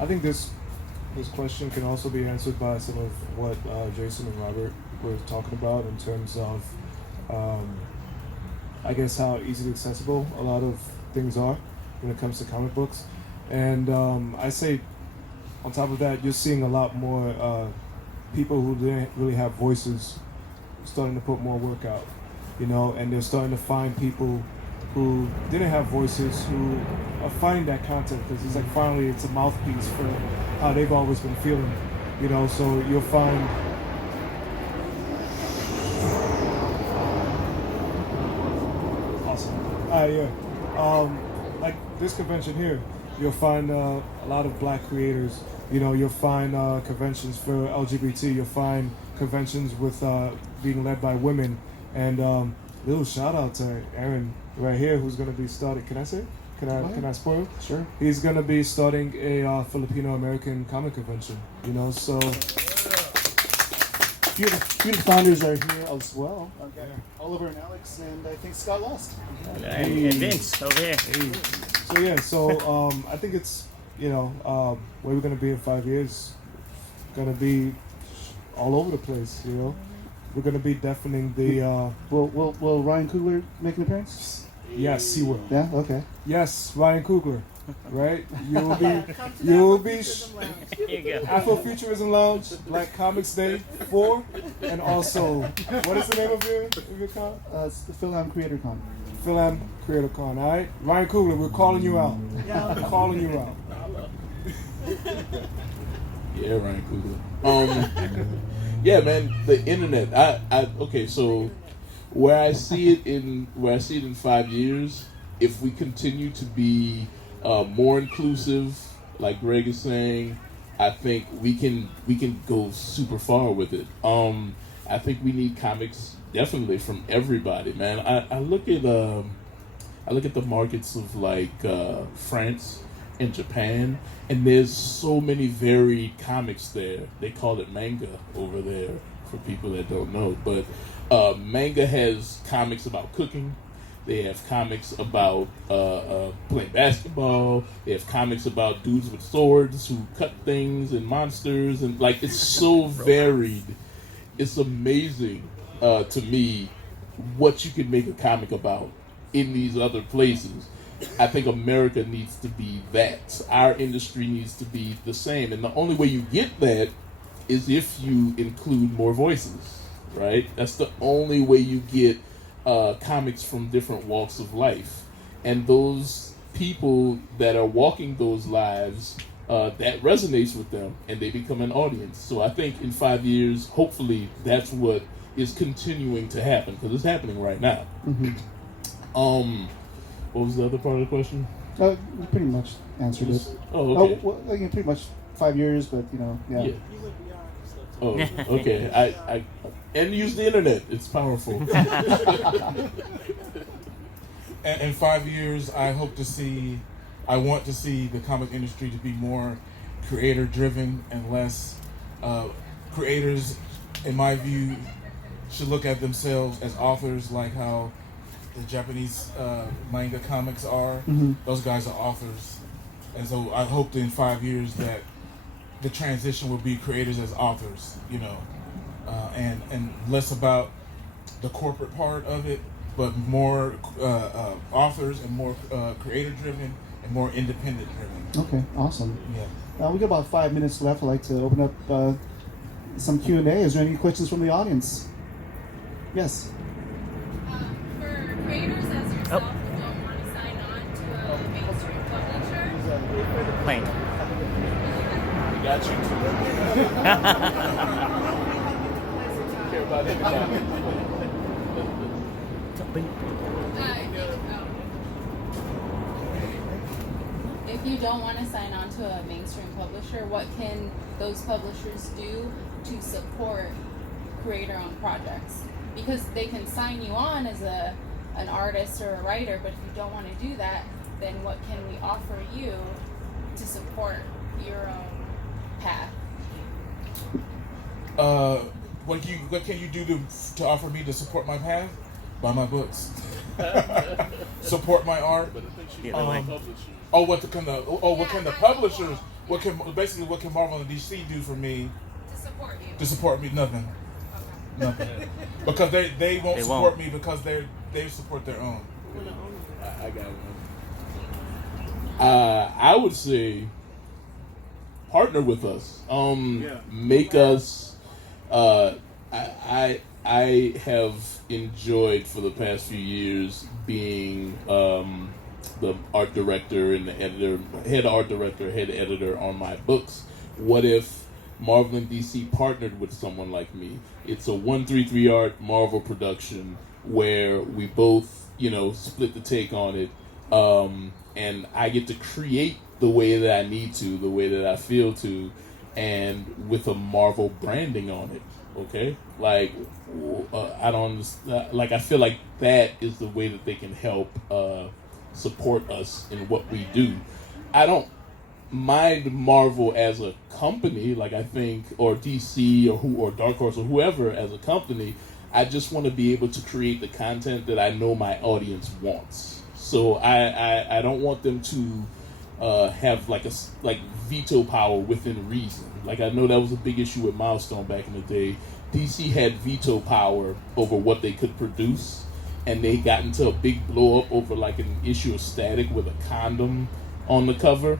I think this question can also be answered by some of what Jason and Robert were talking about in terms of, I guess, how easily accessible a lot of things are when it comes to comic books. And I say, on top of that, you're seeing a lot more people who didn't really have voices starting to put more work out, and they're starting to find people who didn't have voices who are finding that content because it's like finally it's a mouthpiece for how they've always been feeling, so you'll find awesome. Like this convention here, you'll find a lot of black creators. You'll find conventions for LGBT. You'll find conventions with being led by women. And little shout out to Aaron right here, who's going to be starting. Can I say? Can I spoil? Sure. He's going to be starting a Filipino American comic convention. So. Few of the founders are here as well. Okay. Oliver and Alex, and I think Scott Lost. And Vince over here. So I think it's where we're gonna be in 5 years. Gonna be all over the place. We're gonna be deafening the. Will Ryan Coogler make an appearance? Yes, he will. Yeah. Okay. Yes, Ryan Coogler. Right? You'll be Here you go. Afrofuturism Lounge, Black Comix Day 4, and also what is the name of your con? It's the Philam Creator Con. Philam Creator Con. All right, Ryan Coogler, we're calling you out. We're calling you out. Yeah, Ryan Coogler. Yeah, man, the internet. Okay, so where I see it in 5 years, if we continue to be more inclusive, like Greg is saying, I think we can go super far with it. I think we need comics definitely from everybody, man. I look at the markets of like France and Japan, and there's so many varied comics there. They call it manga over there for people that don't know. But manga has comics about cooking. They have comics about playing basketball. They have comics about dudes with swords who cut things and monsters, and like it's so varied. It's amazing to me what you can make a comic about in these other places. I think America needs to be that. Our industry needs to be the same, and the only way you get that is if you include more voices, right? That's the only way you get comics from different walks of life, and those people that are walking those lives, that resonates with them, and they become an audience. So I think in 5 years, hopefully, that's what is continuing to happen, because it's happening right now. What was the other part of the question? You pretty much answered it. Oh, okay. Well, pretty much 5 years, but yeah. Oh, okay. I and use the internet. It's powerful. And in 5 years, I want to see the comic industry to be more creator-driven and less creators, in my view, should look at themselves as authors, like how the Japanese manga comics are. Those guys are authors. And so I hope that in 5 years that the transition will be creators as authors, and less about the corporate part of it, but more authors and more creator-driven and more independent-driven. Okay, awesome. Yeah. We got about 5 minutes left. I'd like to open up some Q&A. Is there any questions from the audience? Yes. For creators as yourself who don't want to sign on to a mainstream publisher, Plane. We got you. Care about everybody. if you don't want to sign on to a mainstream publisher, what can those publishers do to support creator-owned projects? Because they can sign you on as an artist or a writer, but if you don't want to do that, then what can we offer you to support your own path? What can you do to offer me to support my path? Buy my books. Support my art. What can the publishers? What can Marvel and DC do for me? To support you. To support me, nothing. Okay. Nothing. Because they won't support me because they support their own. I got one. I would say partner with us. Make us. I have enjoyed for the past few years being the art director and the editor, head art director, head editor on my books. What if Marvel and DC partnered with someone like me? It's a 133 art Marvel production where we both, split the take on it, and I get to create the way that I need to, the way that I feel to, and with a Marvel branding on it. Okay, I don't understand. I feel like that is the way that they can help support us in what we do. I don't mind Marvel as a company, I think, or DC or Dark Horse or whoever as a company. I just want to be able to create the content that I know my audience wants. So I don't want them to have veto power within reason. I know that was a big issue with Milestone back in the day. DC had veto power over what they could produce, and they got into a big blow up over an issue of Static with a condom on the cover.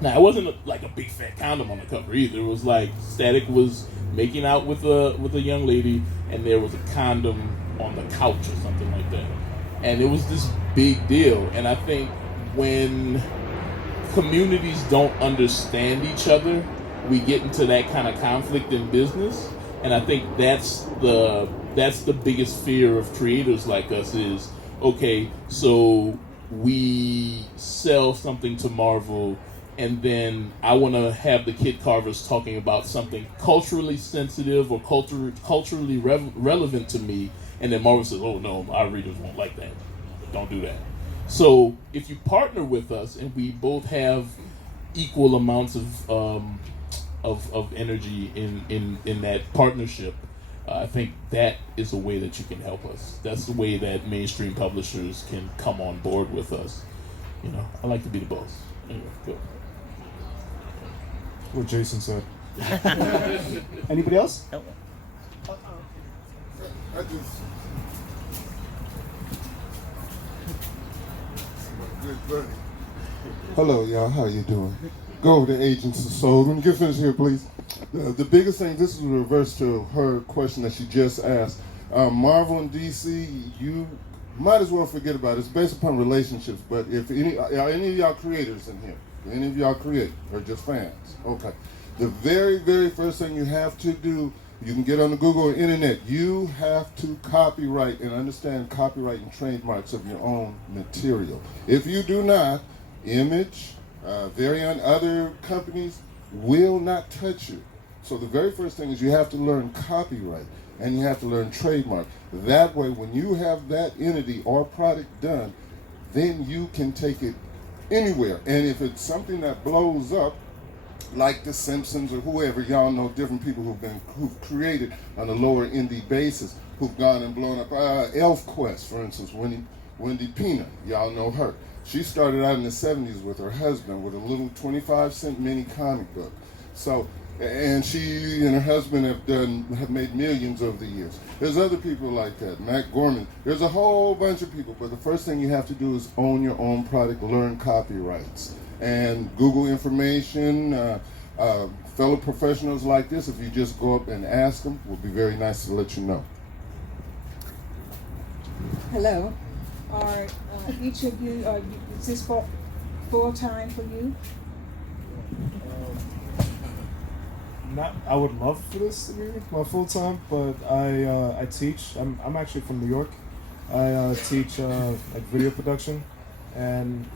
Now it wasn't a big fat condom on the cover either. It was Static was making out with a young lady, and there was a condom on the couch or something like that, and it was this big deal. And I think when communities don't understand each other, we get into that kind of conflict in business. And I think that's the biggest fear of creators like us is, okay, so we sell something to Marvel, and then I want to have the kid carvers talking about something culturally sensitive or culturally relevant to me, and then Marvel says, oh no, our readers won't like that. Don't do that. So if you partner with us and we both have equal amounts of of energy in that partnership, I think that is a way that you can help us. That's the way that mainstream publishers can come on board with us. You know, I like to be the boss. Anyway, go. What Jason said. Anybody else? Nope. I just good buddy. Hello, y'all. How you doing? Go over to Agents of Soul. Let me get finished here, please. The biggest thing, this is a reverse to her question that she just asked. Marvel and DC, you might as well forget about it. It's based upon relationships, but if any of y'all creators in here, any of y'all create or just fans, okay. The very, very first thing you have to do, you can get on the Google or internet, you have to copyright and understand copyright and trademarks of your own material. If you do not, Image, Variant, other companies will not touch you. So the very first thing is you have to learn copyright and you have to learn trademark. That way, when you have that entity or product done, then you can take it anywhere. And if it's something that blows up, like The Simpsons or whoever, y'all know different people who've created on a lower indie basis, who've gone and blown up. ElfQuest, for instance, Wendy Pina, y'all know her. She started out in the 70s with her husband with a little 25-cent mini comic book. So, and she and her husband have made millions over the years. There's other people like that, Matt Gorman. There's a whole bunch of people, but the first thing you have to do is own your own product, learn copyrights. And Google information, fellow professionals like this, if you just go up and ask them, will be very nice to let you know. Hello. Are each of you, is this full-time for you? I would love for this to be my full time, but I teach. I'm actually from New York. I teach like video production and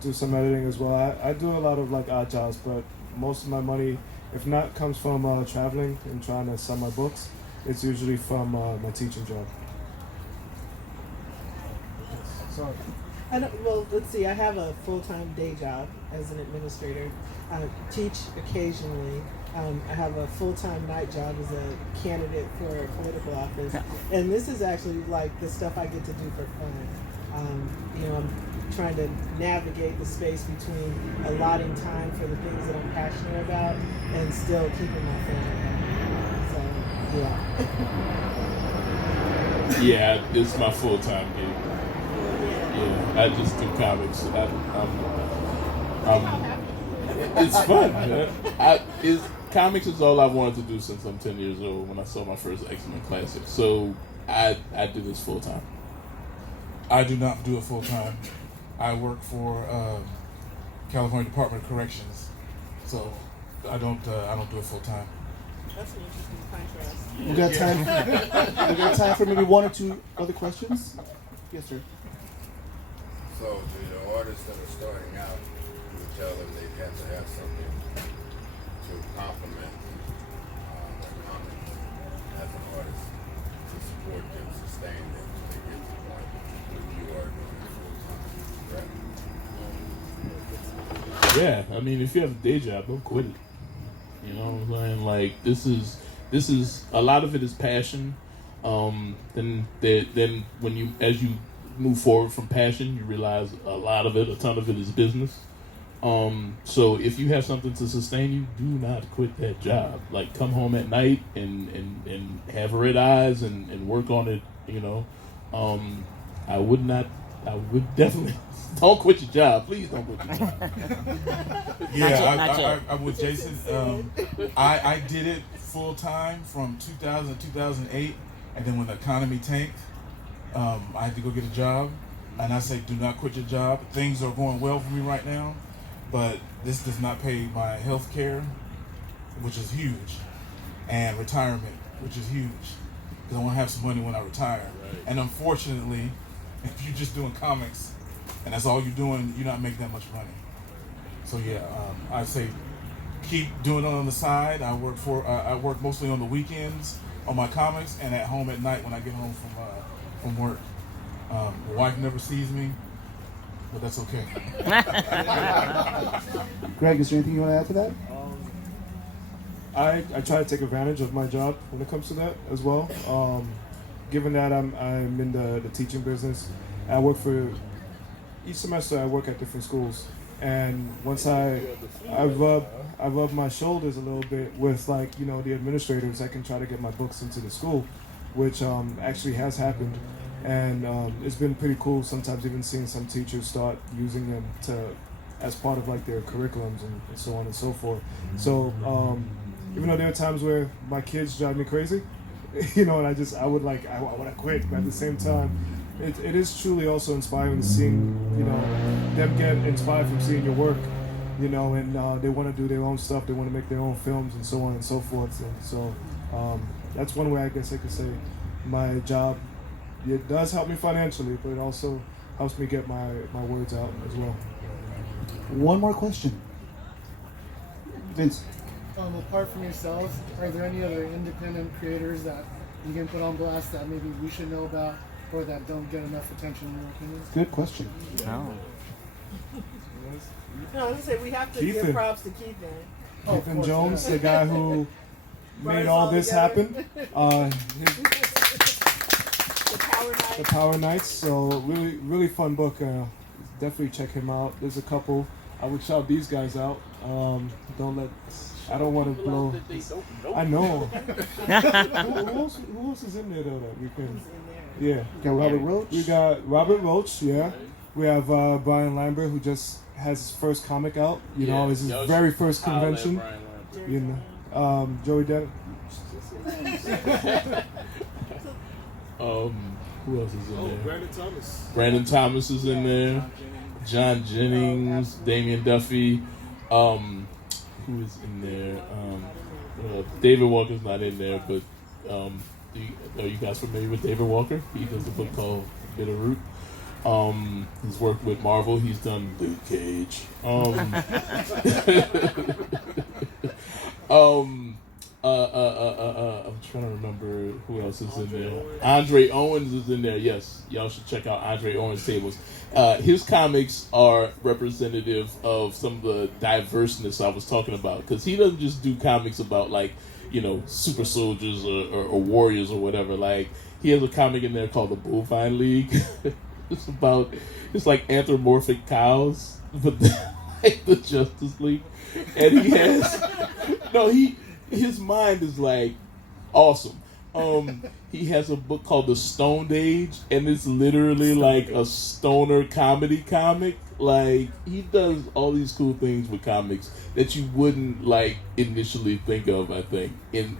do some editing as well. I do a lot of like odd jobs, but most of my money, if not, comes from traveling and trying to sell my books. It's usually from my teaching job. Sorry. Well, let's see. I have a full-time day job as an administrator. I teach occasionally. I have a full-time night job as a candidate for a political office, and this is actually like the stuff I get to do for fun. You know, I'm trying to navigate the space between allotting time for the things that I'm passionate about and still keeping my family happy. So, yeah. Yeah, it's my full-time gig. Yeah, I just do comics. It's fun. Comics is all I've wanted to do since I'm 10 years old when I saw my first X-Men classic. So I do this full time. I do not do it full time. I work for California Department of Corrections, so I don't do it full time. That's an interesting contrast. We got time. We got time for maybe one or two other questions. Yes, sir. So the artists that are starting out, you would tell them they have to have something to complement their comics as an artist to support them, sustain them to get to the point that you are doing full time. Right? Yeah, I mean, if you have a day job, don't quit it. You know what I'm saying? Like this is a lot of it is passion. Then when as you move forward from passion, you realize a ton of it is business. So if you have something to sustain you, do not quit that job. Like come home at night and have red eyes and work on it, you know. I would definitely don't quit your job. Please don't quit your job. Yeah, I'm with Jason. I did it full time from 2000 to 2008, and then when the economy tanked, I had to go get a job, and I say, do not quit your job. Things are going well for me right now, but this does not pay my health care, which is huge, and retirement, which is huge, because I want to have some money when I retire. Right. And unfortunately, if you're just doing comics, and that's all you're doing, you're not making that much money. So yeah, I say keep doing it on the side. I work mostly on the weekends on my comics, and at home at night when I get home from work. My wife never sees me, but that's okay. Greg, is there anything you want to add to that? I try to take advantage of my job when it comes to that as well. Given that I'm in the teaching business, I work for each semester. I work at different schools, and once I rub my shoulders a little bit with like the administrators, I can try to get my books into the school, which actually has happened, and it's been pretty cool. Sometimes even seeing some teachers start using them as part of like their curriculums and so on and so forth. So even though there are times where my kids drive me crazy, and I want to quit, but at the same time, it is truly also inspiring seeing them get inspired from seeing your work, and they want to do their own stuff, they want to make their own films and so on and so forth. And so that's one way I guess I could say my job, it does help me financially, but it also helps me get my words out as well. One more question. Vince. Apart from yourselves, are there any other independent creators that you can put on blast that maybe we should know about or that don't get enough attention in your opinion? Good question. No. No, I was gonna say we have to Keithan. give props to Keithan. Keithan Jones, yeah. the guy who Brought made us all all this together. happen. The Power Night. The Power Knights. So really fun book. Definitely check him out. There's a couple. I would shout these guys out. I don't want to blow. I know. who else is in there though that we can? Yeah. Got Robert Roach. We got Robert Roach. Yeah. We have Brian Lambert, who just has his first comic out. It's his very first convention. Joey Dennis. Who else is in there? Brandon Thomas. Brandon Thomas is in there. John Jennings, Damian Duffy. Who is in there? David Walker's not in there, but are you guys familiar with David Walker? He does a book called Bitterroot. He's worked with Marvel. He's done Luke Cage. I'm trying to remember who else is in there. Andre Owens is in there. Yes, y'all should check out Andre Owens' tables. His comics are representative of some of the diverseness I was talking about, because he doesn't just do comics about super soldiers or warriors or whatever. Like, he has a comic in there called the Bovine League. It's like anthropomorphic cows, but like the Justice League. And he has his mind is like awesome. He has a book called The Stoned Age, and it's literally like a stoner comedy comic. Like, he does all these cool things with comics that you wouldn't like initially think of, I think. And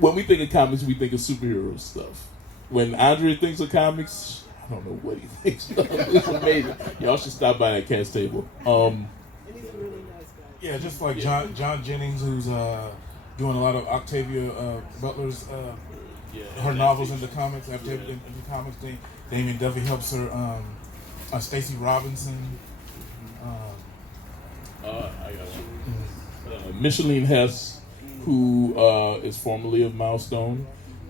when we think of comics, we think of superhero stuff. When Andre thinks of comics, I don't know what he thinks of. It's amazing. Y'all should stop by that cat's table. And he's a really nice guy. Yeah, just like John Jennings, who's doing a lot of Octavia Butler's her novels into comics. Into comics, Damian Duffy helps her. Stacey Robinson. I got one. Micheline Hess, who is formerly of Milestone.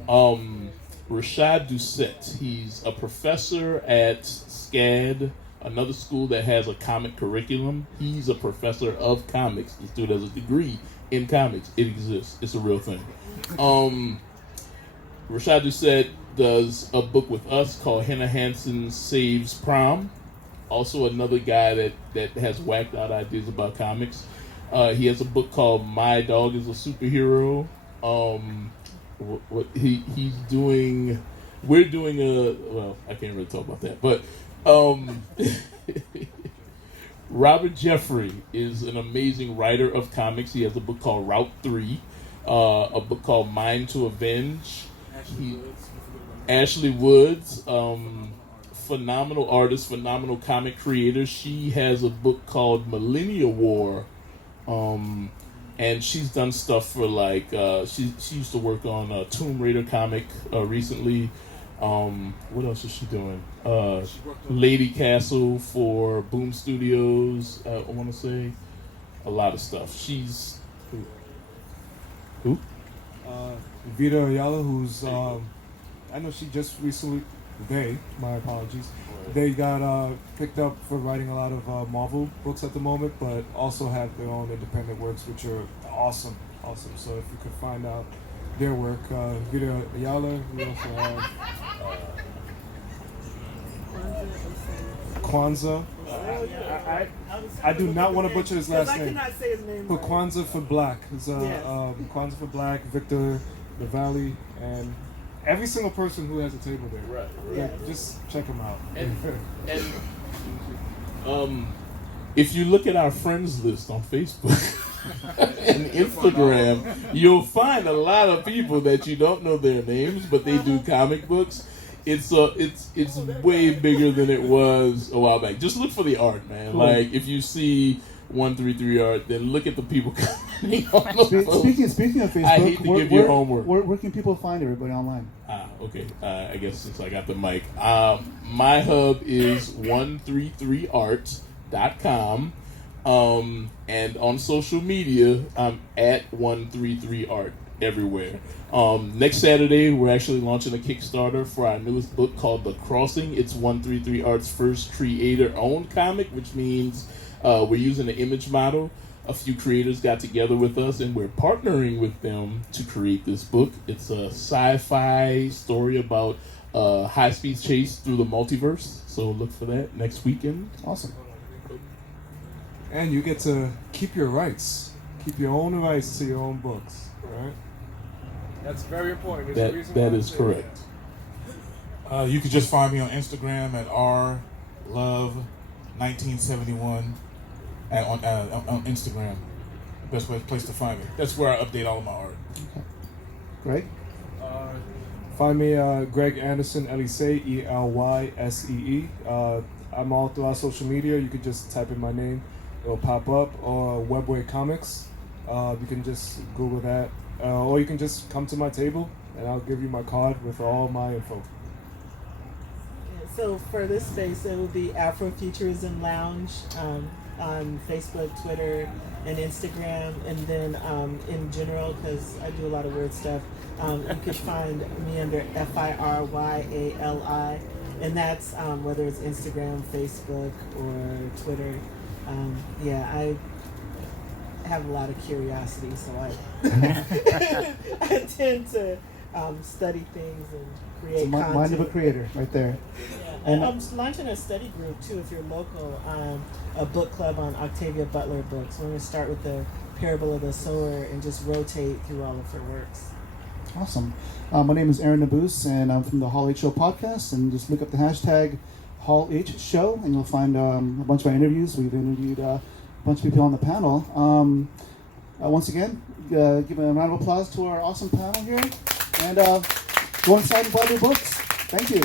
Rashad Doucette, he's a professor at SCAD, another school that has a comic curriculum. He's a professor of comics. This dude has a degree in comics. It exists. It's a real thing. Rashad Doucette does a book with us called Hannah Hansen Saves Prom. Also another guy that has whacked out ideas about comics. He has a book called My Dog is a Superhero. He's doing, we're doing I can't really talk about that, but Robert Jeffery is an amazing writer of comics. He has a book called Route 3, a book called Mind to Avenge. Ashley Woods, phenomenal artist, phenomenal comic creator. She has a book called Millennia War, and she's done stuff for like she used to work on a Tomb Raider comic recently. What else is she doing? Lady Castle for Boom Studios. I want to say a lot of stuff. She's who? Vita Ayala, who's I know she just recently. My apologies. They got picked up for writing a lot of Marvel books at the moment, but also have their own independent works, which are awesome. awesome. So if you could find out their work, Firyali, we also have Kwanzaa. I do not want to butcher his last name. I cannot say his name. But Kwanzaa for Black. It's Kwanzaa for Black, Victor, the Valley, and every single person who has a table there. Right. Yeah, just check them out. And if you look at our friends list on Facebook and Instagram, you'll find a lot of people that you don't know their names, but they do comic books. It's way bigger than it was a while back. Just look for the art, man. Cool. Like if you see 133 art, then look at the people commenting on the post. Speaking of Facebook, I hate to give you homework. Where can people find everybody online? Okay. I guess since I got the mic, my hub is 133art.com, and on social media, I'm at 133art everywhere. Next Saturday, we're actually launching a Kickstarter for our newest book called The Crossing. It's 133 Art's first creator-owned comic, which means we're using an image model. A few creators got together with us, and we're partnering with them to create this book. It's a sci-fi story about a high-speed chase through the multiverse. So look for that next weekend. Awesome. And you get to keep your rights. Keep your own rights to your own books, right? That's very important. There's a reason why That I'm is saying correct. You can just find me on Instagram at rlove1971 on Instagram. Best place to find me. That's where I update all of my art. Greg? Find me Greg Anderson Elysée, Elysee. I'm all throughout social media. You can just type in my name, it'll pop up. Or Webway Comics. You can just Google that. Or you can just come to my table and I'll give you my card with all my info. So for this space, it will be Afrofuturism Lounge on Facebook, Twitter, and Instagram. And then in general, because I do a lot of weird stuff, you could find me under Firyali. And that's whether it's Instagram, Facebook, or Twitter. I have a lot of curiosity, so I tend to study things and create content. Mind of a creator, right there. Yeah. And I'm launching a study group too, if you're local, a book club on Octavia Butler books. We're going to start with the Parable of the Sower and just rotate through all of her works. Awesome. My name is Aaron Nabus, and I'm from the Hall H Show podcast. And just look up the hashtag Hall H Show, and you'll find a bunch of my interviews. We've interviewed a bunch of people on the panel. Once again, give a round of applause to our awesome panel here. And go inside and buy your books. Thank you.